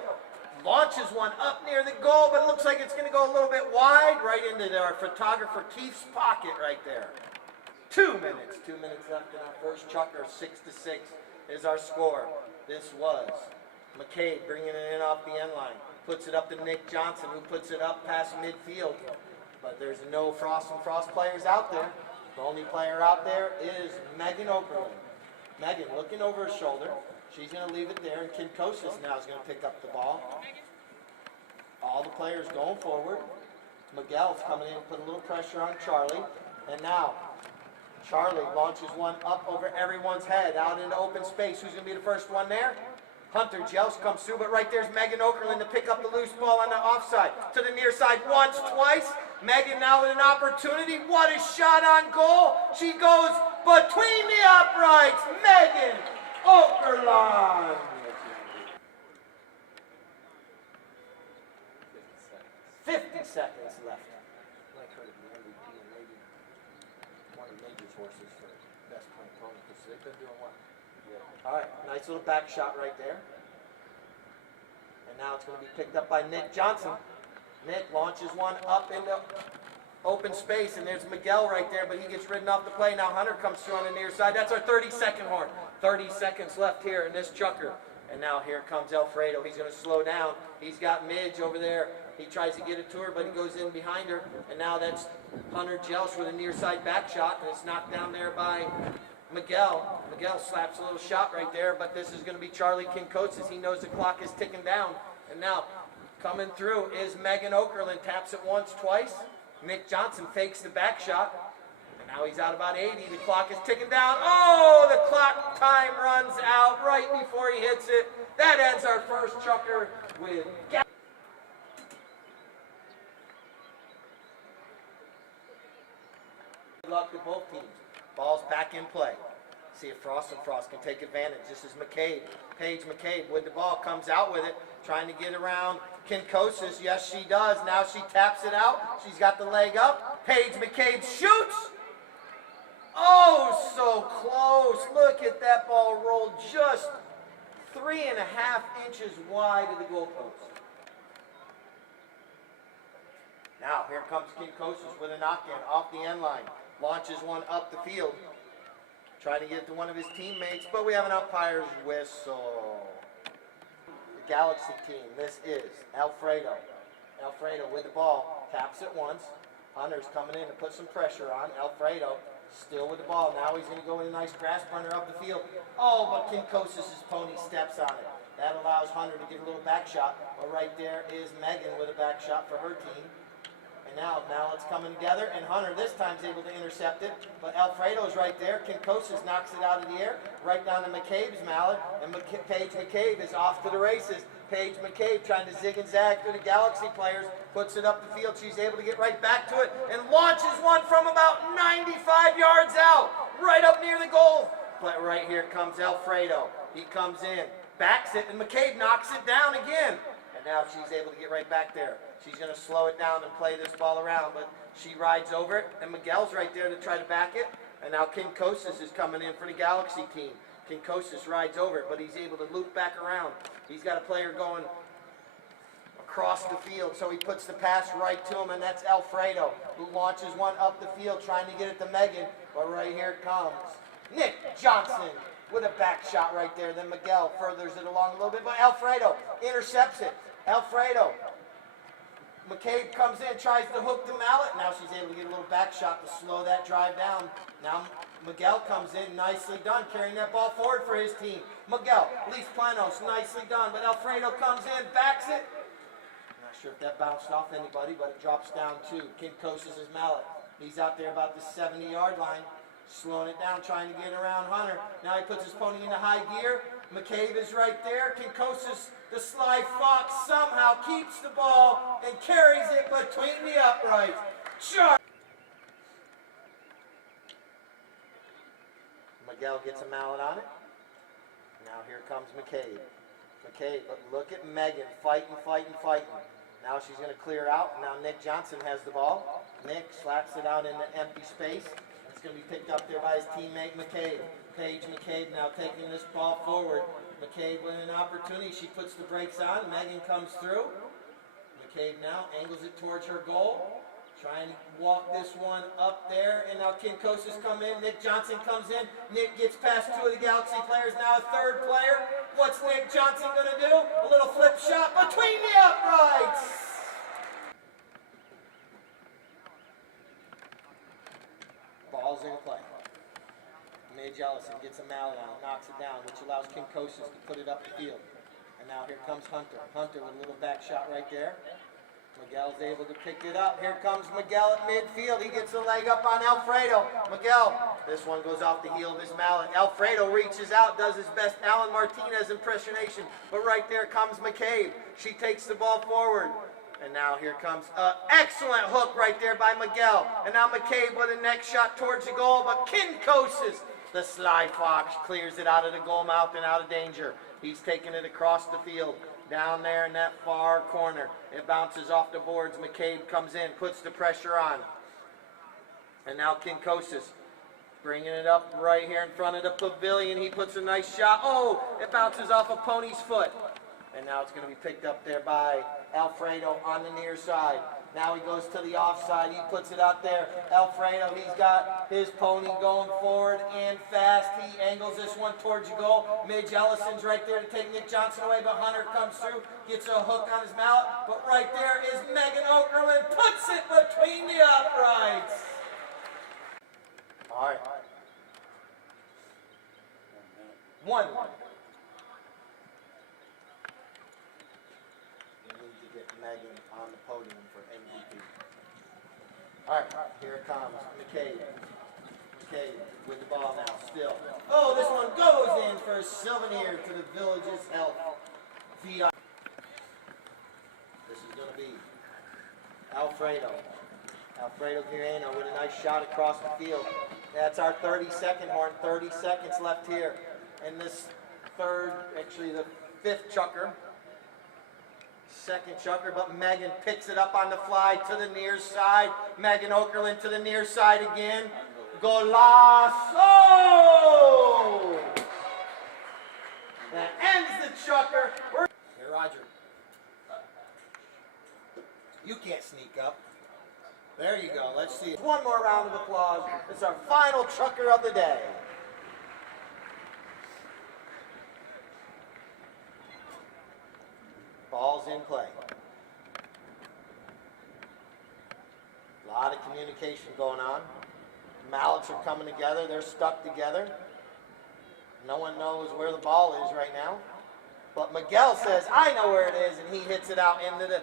launches one up near the goal, but it looks like it's going to go a little bit wide, right into our photographer Keith's pocket right there. 2 minutes. 2 minutes left in our first chukker. 6-6 is our score. This was McCabe bringing it in off the end line. Puts it up to Nick Johnson, who puts it up past midfield. But there's no Frost players out there. The only player out there is Megan Okerlund. Megan looking over her shoulder. She's going to leave it there, and Kinkosis now is going to pick up the ball. All the players going forward. Miguel's coming in and put a little pressure on Charlie. And now, Charlie launches one up over everyone's head, out into open space. Who's going to be the first one there? Hunter Jels comes through, but right there's Megan Okerlund to pick up the loose ball on the offside. To the near side once, twice. Megan now with an opportunity. What a shot on goal. She goes between the uprights. Megan Okerlund. 50 seconds left. Like her to be MVP and maybe one of Major's horses for best playing pony because they've been doing well. Yeah. All right, nice little back shot right there. And now it's going to be picked up by Nick Johnson. Nick launches one up into open space, and there's Miguel right there, but he gets ridden off the play. Now Hunter comes through on the near side. That's our 30-second horn. 30 seconds left here in this chucker. And now here comes Alfredo. He's going to slow down. He's got Midge over there. He tries to get it to her, but he goes in behind her. And now that's Hunter Jelsh with a near side back shot, and it's knocked down there by Miguel. Miguel slaps a little shot right there, but this is going to be Charlie Kinkosis. He knows the clock is ticking down. And now coming through is Megan Okerlund. Taps it once, twice. Nick Johnson fakes the back shot. And now he's out about 80. The clock is ticking down. Oh, the clock time runs out right before he hits it. That ends our first chukker with good luck to both teams. Ball's back in play. See if Frost can take advantage. This is McCabe. Paige McCabe with the ball, comes out with it, trying to get around Kinkosis. Yes, she does. Now she taps it out. She's got the leg up. Paige McCabe shoots. Oh, so close. Look at that ball roll just 3.5 inches wide of the goalpost. Now here comes Kinkosis with a knock-in off the end line. Launches one up the field. Trying to get it to one of his teammates, but we have an umpire's whistle. The Galaxy team, this is Alfredo. Alfredo with the ball, taps it once. Hunter's coming in to put some pressure on. Alfredo still with the ball. Now he's going to go with a nice grass burner up the field. Oh, but Kinkosis' pony steps on it. That allows Hunter to get a little back shot. But right there is Megan with a back shot for her team. And now it's coming together, and Hunter this time is able to intercept it, but Alfredo's right there. Kinkosis knocks it out of the air, right down to McCabe's mallet, and Paige McCabe is off to the races. Paige McCabe trying to zig and zag through the Galaxy players, puts it up the field. She's able to get right back to it, and launches one from about 95 yards out, right up near the goal. But right here comes Alfredo. He comes in, backs it, and McCabe knocks it down again. And now she's able to get right back there. She's going to slow it down and play this ball around, but she rides over it, and Miguel's right there to try to back it. And now Kinkosis is coming in for the Galaxy team. Kinkosis rides over it, but he's able to loop back around. He's got a player going across the field, so he puts the pass right to him, and that's Alfredo, who launches one up the field, trying to get it to Megan. But right here it comes Nick Johnson with a back shot right there. Then Miguel furthers it along a little bit, but Alfredo intercepts it. Alfredo. McCabe comes in, tries to hook the mallet. Now she's able to get a little back shot to slow that drive down. Now Miguel comes in, nicely done, carrying that ball forward for his team. Miguel, Leaf Planos, nicely done, but Alfredo comes in, backs it. I'm not sure if that bounced off anybody, but it drops down to Kinkosis' mallet. He's out there about the 70-yard line, slowing it down, trying to get around Hunter. Now he puts his pony into high gear. McCabe is right there. Kinkosis, the sly fox, somehow keeps the ball and carries it between the uprights. Miguel gets a mallet on it. Now here comes McCabe. McCabe, but look at Megan fighting. Now she's going to clear out. Now Nick Johnson has the ball. Nick slaps it out into empty space. It's going to be picked up there by his teammate McCabe. Paige McCabe now taking this ball forward. McCabe with an opportunity. She puts the brakes on. Megan comes through. McCabe now angles it towards her goal. Trying to walk this one up there. And now Kinkosis come in. Nick Johnson comes in. Nick gets past two of the Galaxy players. Now a third player. What's Nick Johnson going to do? A little flip shot between the uprights. Ball's in Ellison gets a mallet on it, knocks it down, which allows Kinkosis to put it up the field. And now here comes Hunter. Hunter with a little back shot right there. Miguel's able to pick it up. Here comes Miguel at midfield. He gets a leg up on Alfredo. Miguel, this one goes off the heel of his mallet. Alfredo reaches out, does his best Alan Martinez impersonation. But right there comes McCabe. She takes the ball forward. And now here comes an excellent hook right there by Miguel. And now McCabe with a next shot towards the goal. But Kinkosis, the Sly Fox, clears it out of the goal mouth and out of danger. He's taking it across the field. Down there in that far corner. It bounces off the boards. McCabe comes in, puts the pressure on. And now Kinkosis bringing it up right here in front of the pavilion. He puts a nice shot. Oh, it bounces off a pony's foot. And now it's going to be picked up there by Alfredo on the near side. Now he goes to the offside. He puts it out there. Alfredo, he's got his pony going forward and fast. He angles this one towards the goal. Midge Ellison's right there to take Nick Johnson away, but Hunter comes through, gets a hook on his mallet. But right there is Megan Okerlund, puts it between the uprights. All right. 1 minute. Megan on the podium for MVP. All right, here it comes. McCabe. McCabe with the ball now, still. Oh, this one goes in for a souvenir to the Village's Health VI. This is going to be Alfredo. Alfredo Guerrero with a nice shot across the field. That's our 30-second horn. 30 seconds left here. And this third, actually the fifth chucker. Second chucker, but Megan picks it up on the fly to the near side. Megan Okerlund to the near side again. Golazo! That ends the chucker. Here, Roger. You can't sneak up. There you go. Let's see. One more round of applause. It's our final chucker of the day. Ball's in play. A lot of communication going on. Mallets are coming together. They're stuck together. No one knows where the ball is right now. But Miguel says, I know where it is, and he hits it out into the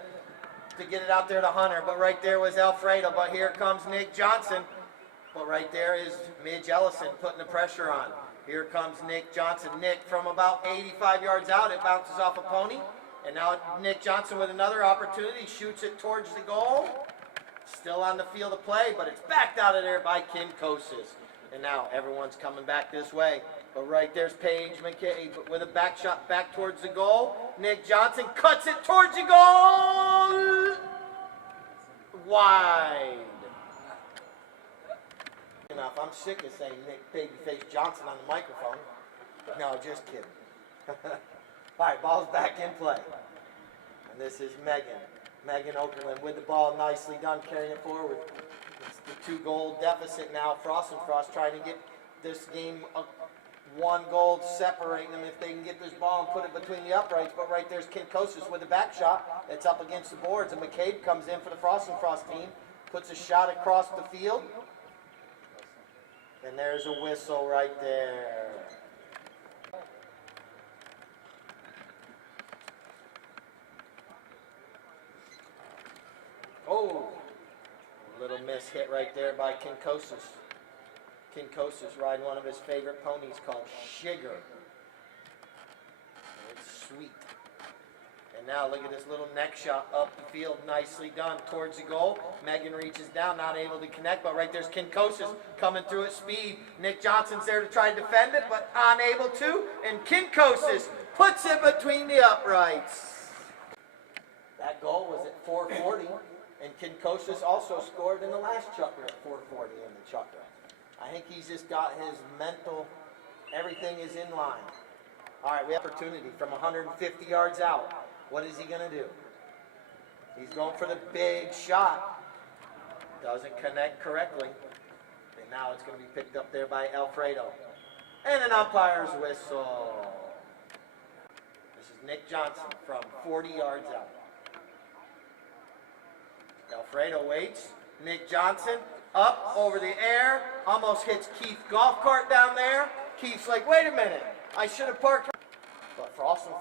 to get it out there to Hunter. But right there was Alfredo. But here comes Nick Johnson. But right there is Midge Ellison putting the pressure on. Here comes Nick Johnson. Nick from about 85 yards out. It bounces off a pony. And now Nick Johnson with another opportunity, shoots it towards the goal. Still on the field of play, but it's backed out of there by Kinkosis. And now everyone's coming back this way. But right there's Paige McCabe with a back shot back towards the goal. Nick Johnson cuts it towards the goal. Wide. Enough. I'm sick of saying Nick Babyface Johnson on the microphone. No, just kidding. All right, ball's back in play. And this is Megan. Megan Okerlund with the ball, nicely done, carrying it forward. It's the 2-goal deficit now. Frost and Frost trying to get this game 1 goal, separating them if they can get this ball and put it between the uprights. But right there's Kinkosis with the back shot. It's up against the boards, and McCabe comes in for the Frost and Frost team, puts a shot across the field. And there's a whistle right there. Oh, a little miss hit right there by Kinkosis. Kinkosis riding one of his favorite ponies called Sugar. It's sweet. And now look at this little neck shot up the field. Nicely done towards the goal. Megan reaches down, not able to connect, but right there's Kinkosis coming through at speed. Nick Johnson's there to try to defend it, but unable to. And Kinkosis puts it between the uprights. That goal was at 440. And Kinkosis also scored in the last chucker at 440 in the chucker. I think he's just got his mental, everything is in line. All right, we have opportunity from 150 yards out. What is he going to do? He's going for the big shot. Doesn't connect correctly. And now it's going to be picked up there by Alfredo. And an umpire's whistle. This is Nick Johnson from 40 yards out. Alfredo waits. Nick Johnson up over the air. Almost hits Keith golf cart down there. Keith's like, wait a minute, I should have parked. But Frost is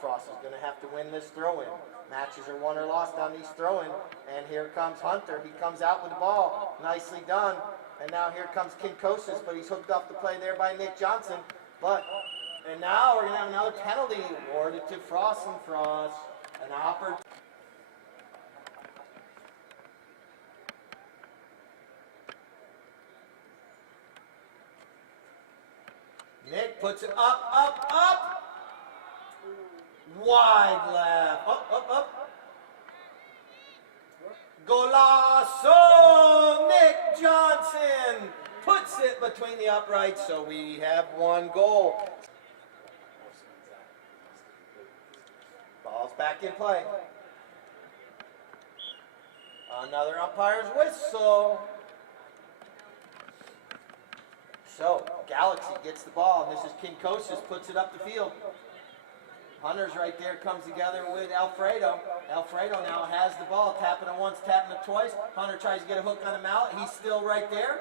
going to have to win this throw-in. Matches are won or lost on these throw-in. And here comes Hunter. He comes out with the ball. Nicely done. And now here comes Kinkosis, but he's hooked off the play there by Nick Johnson. And now we're going to have another penalty awarded to Frost. An opportunity. Nick puts it up. Wide left. Up. Golazo! Nick Johnson puts it between the uprights, so we have one goal. Ball's back in play. Another umpire's whistle. So, Galaxy gets the ball, and this is Kinkosis, puts it up the field. Hunter's right there, comes together with Alfredo. Alfredo now has the ball, tapping it once, tapping it twice. Hunter tries to get a hook on a mallet. He's still right there.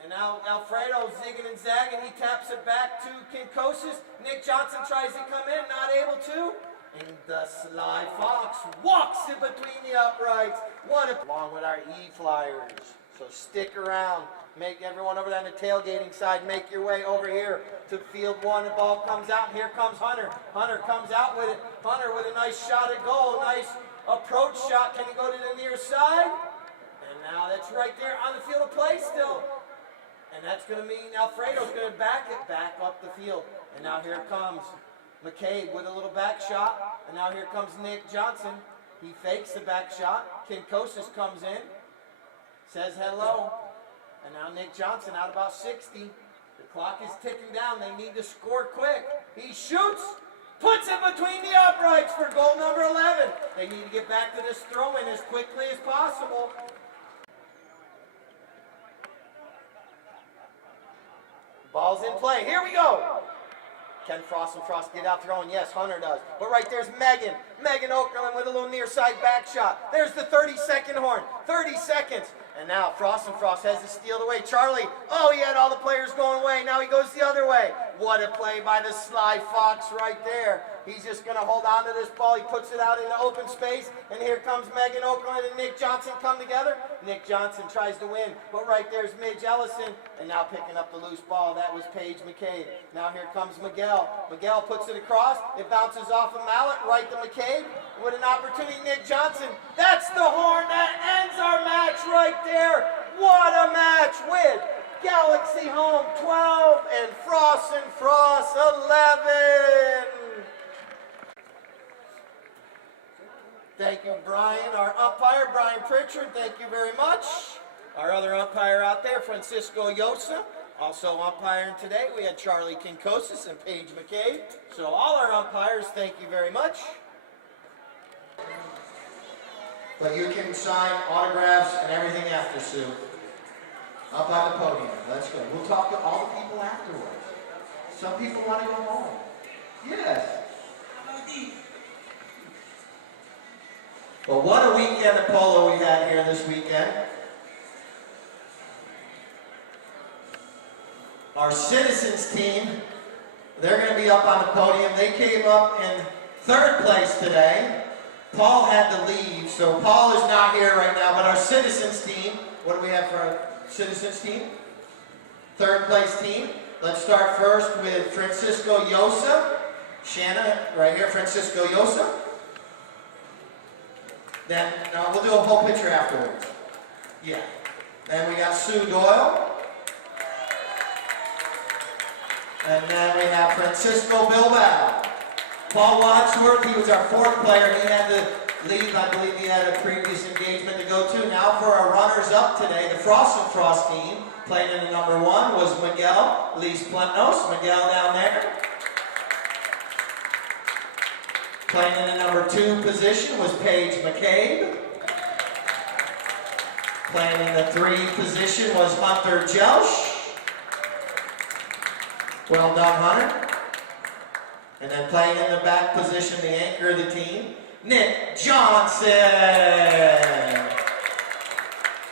And now Alfredo zigging and zagging. He taps it back to Kinkosis. Nick Johnson tries to come in, not able to. And the Sly Fox walks it between the uprights. Along with our E-Flyers. So stick around. Make everyone over there on the tailgating side, make your way over here to field one. The ball comes out, and here comes Hunter. Hunter comes out with it. Hunter with a nice shot at goal, nice approach shot. Can he go to the near side? And now that's right there on the field of play still. And that's going to mean Alfredo's going to back it back up the field. And now here comes McCabe with a little back shot. And now here comes Nick Johnson. He fakes the back shot. Kinkosis comes in, says hello. And now Nick Johnson out about 60. The clock is ticking down. They need to score quick. He shoots, puts it between the uprights for goal number 11. They need to get back to this throw-in as quickly as possible. Ball's in play. Here we go. Can Frost get out throwing? Yes, Hunter does. But right there's Megan. Megan Okerlund with a little near side back shot. There's the 30-second horn. 30 seconds. And now Frost has to steal it away. Charlie, he had all the players going away. Now he goes the other way. What a play by the Sly Fox right there. He's just going to hold on to this ball. He puts it out in the open space. And here comes Megan Okerlund and Nick Johnson come together. Nick Johnson tries to win. But right there's Midge Ellison. And now picking up the loose ball. That was Paige McCabe. Now here comes Miguel. Miguel puts it across. It bounces off a mallet right to McCabe. With an opportunity, Nick Johnson. That's the horn. That ends our match right there. What a match with Galaxy home 12 and Frost 11. Thank you, Brian, our umpire, Brian Pritchard. Thank you very much. Our other umpire out there, Francisco Yosa, also umpiring today. We had Charlie Kinkosis and Paige McCabe. So all our umpires, thank you very much. But you can sign autographs and everything after, Sue. Up on the podium. Let's go. We'll talk to all the people afterwards. Some people want to go home. Yes. But what a weekend of polo we had here this weekend. Our citizens team, they're going to be up on the podium. They came up in 3rd place today. Paul had to leave, so Paul is not here right now, but our citizens team, what do we have for our citizens team? 3rd place team. Let's start first with Francisco Yosa. Shanna, right here, Francisco Yosa. Then, we'll do a whole picture afterwards. Yeah. Then we got Sue Doyle. And then we have Francisco Bilbao. Paul Wadsworth, he was our 4th player. He had to leave. I believe he had a previous engagement to go to. Now for our runners-up today, the Frost team, playing in the number 1, was Miguel Lis Plentnos. Miguel down there. Playing in the number 2 position was Paige McCabe. Playing in the 3 position was Hunter Jelsch. Well done, Hunter. And then playing in the back position, the anchor of the team, Nick Johnson.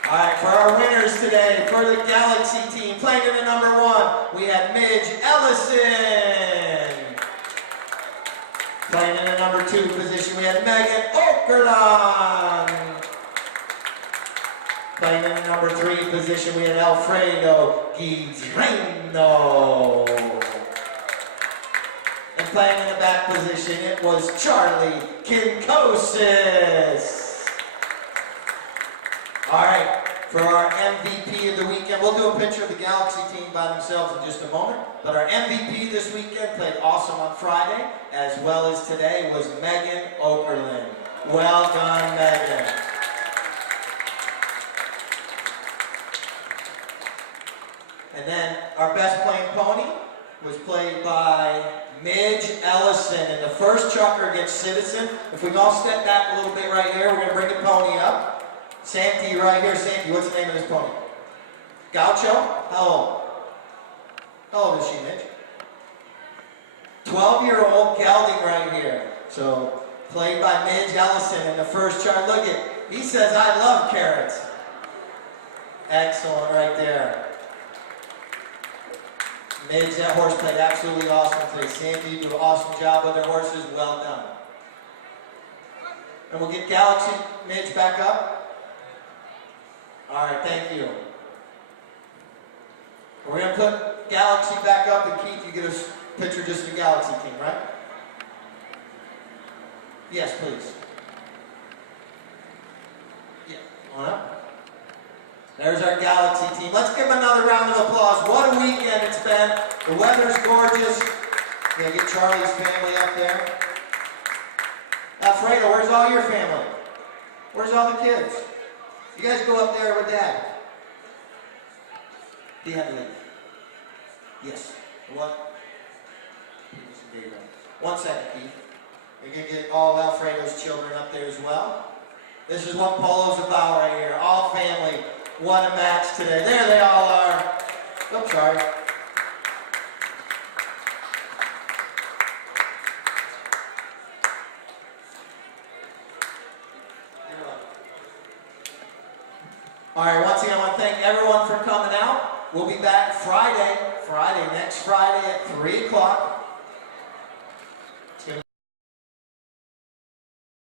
All right, for our our winners today for the Galaxy team, playing in the number 1, we had Midge Ellison. Playing in the number 2 position, we had Megan Okerlund. Playing in the number 3 position, we had Alfredo Guidreno. And playing in the back position, it was Charlie Kinkosis. All right, for our MVP of the weekend, we'll do a picture of the Galaxy team by themselves in just a moment. But our MVP this weekend played awesome on Friday, as well as today, was Megan Okerlund. Well done, Megan. And then our best playing pony was played by Midge Ellison. And the first trucker against Citizen. If we can all step back a little bit right here, we're going to bring the pony up. Santi, right here. Santi, what's the name of this pony? Gaucho? How old? How old is she, Midge? 12-year-old gelding right here. So, played by Midge Ellison in the first chart. Look at, he says, I love carrots. Excellent right there. Midge, that horse played absolutely awesome today. Sandy, you do an awesome job with their horses. Well done. And we'll get Galaxy Midge back up. All right, thank you. We're going to put Galaxy back up, and Keith, you get a picture just of the Galaxy team, right? Yes, please. Yeah, on up. There's our Galaxy team. Let's give them another round of applause. What a weekend it's been. The weather's gorgeous. Gonna get Charlie's family up there. Alfredo, where's all your family? Where's all the kids? You guys go up there with Dad. Do you have to leave? Yes. What? 1 second, Keith. We're gonna get all Alfredo's children up there as well. This is what Polo's about right here. All family. What a match today. There they all are. Oops, sorry. All right, once again, I want to thank everyone for coming out. We'll be back next Friday at 3 o'clock.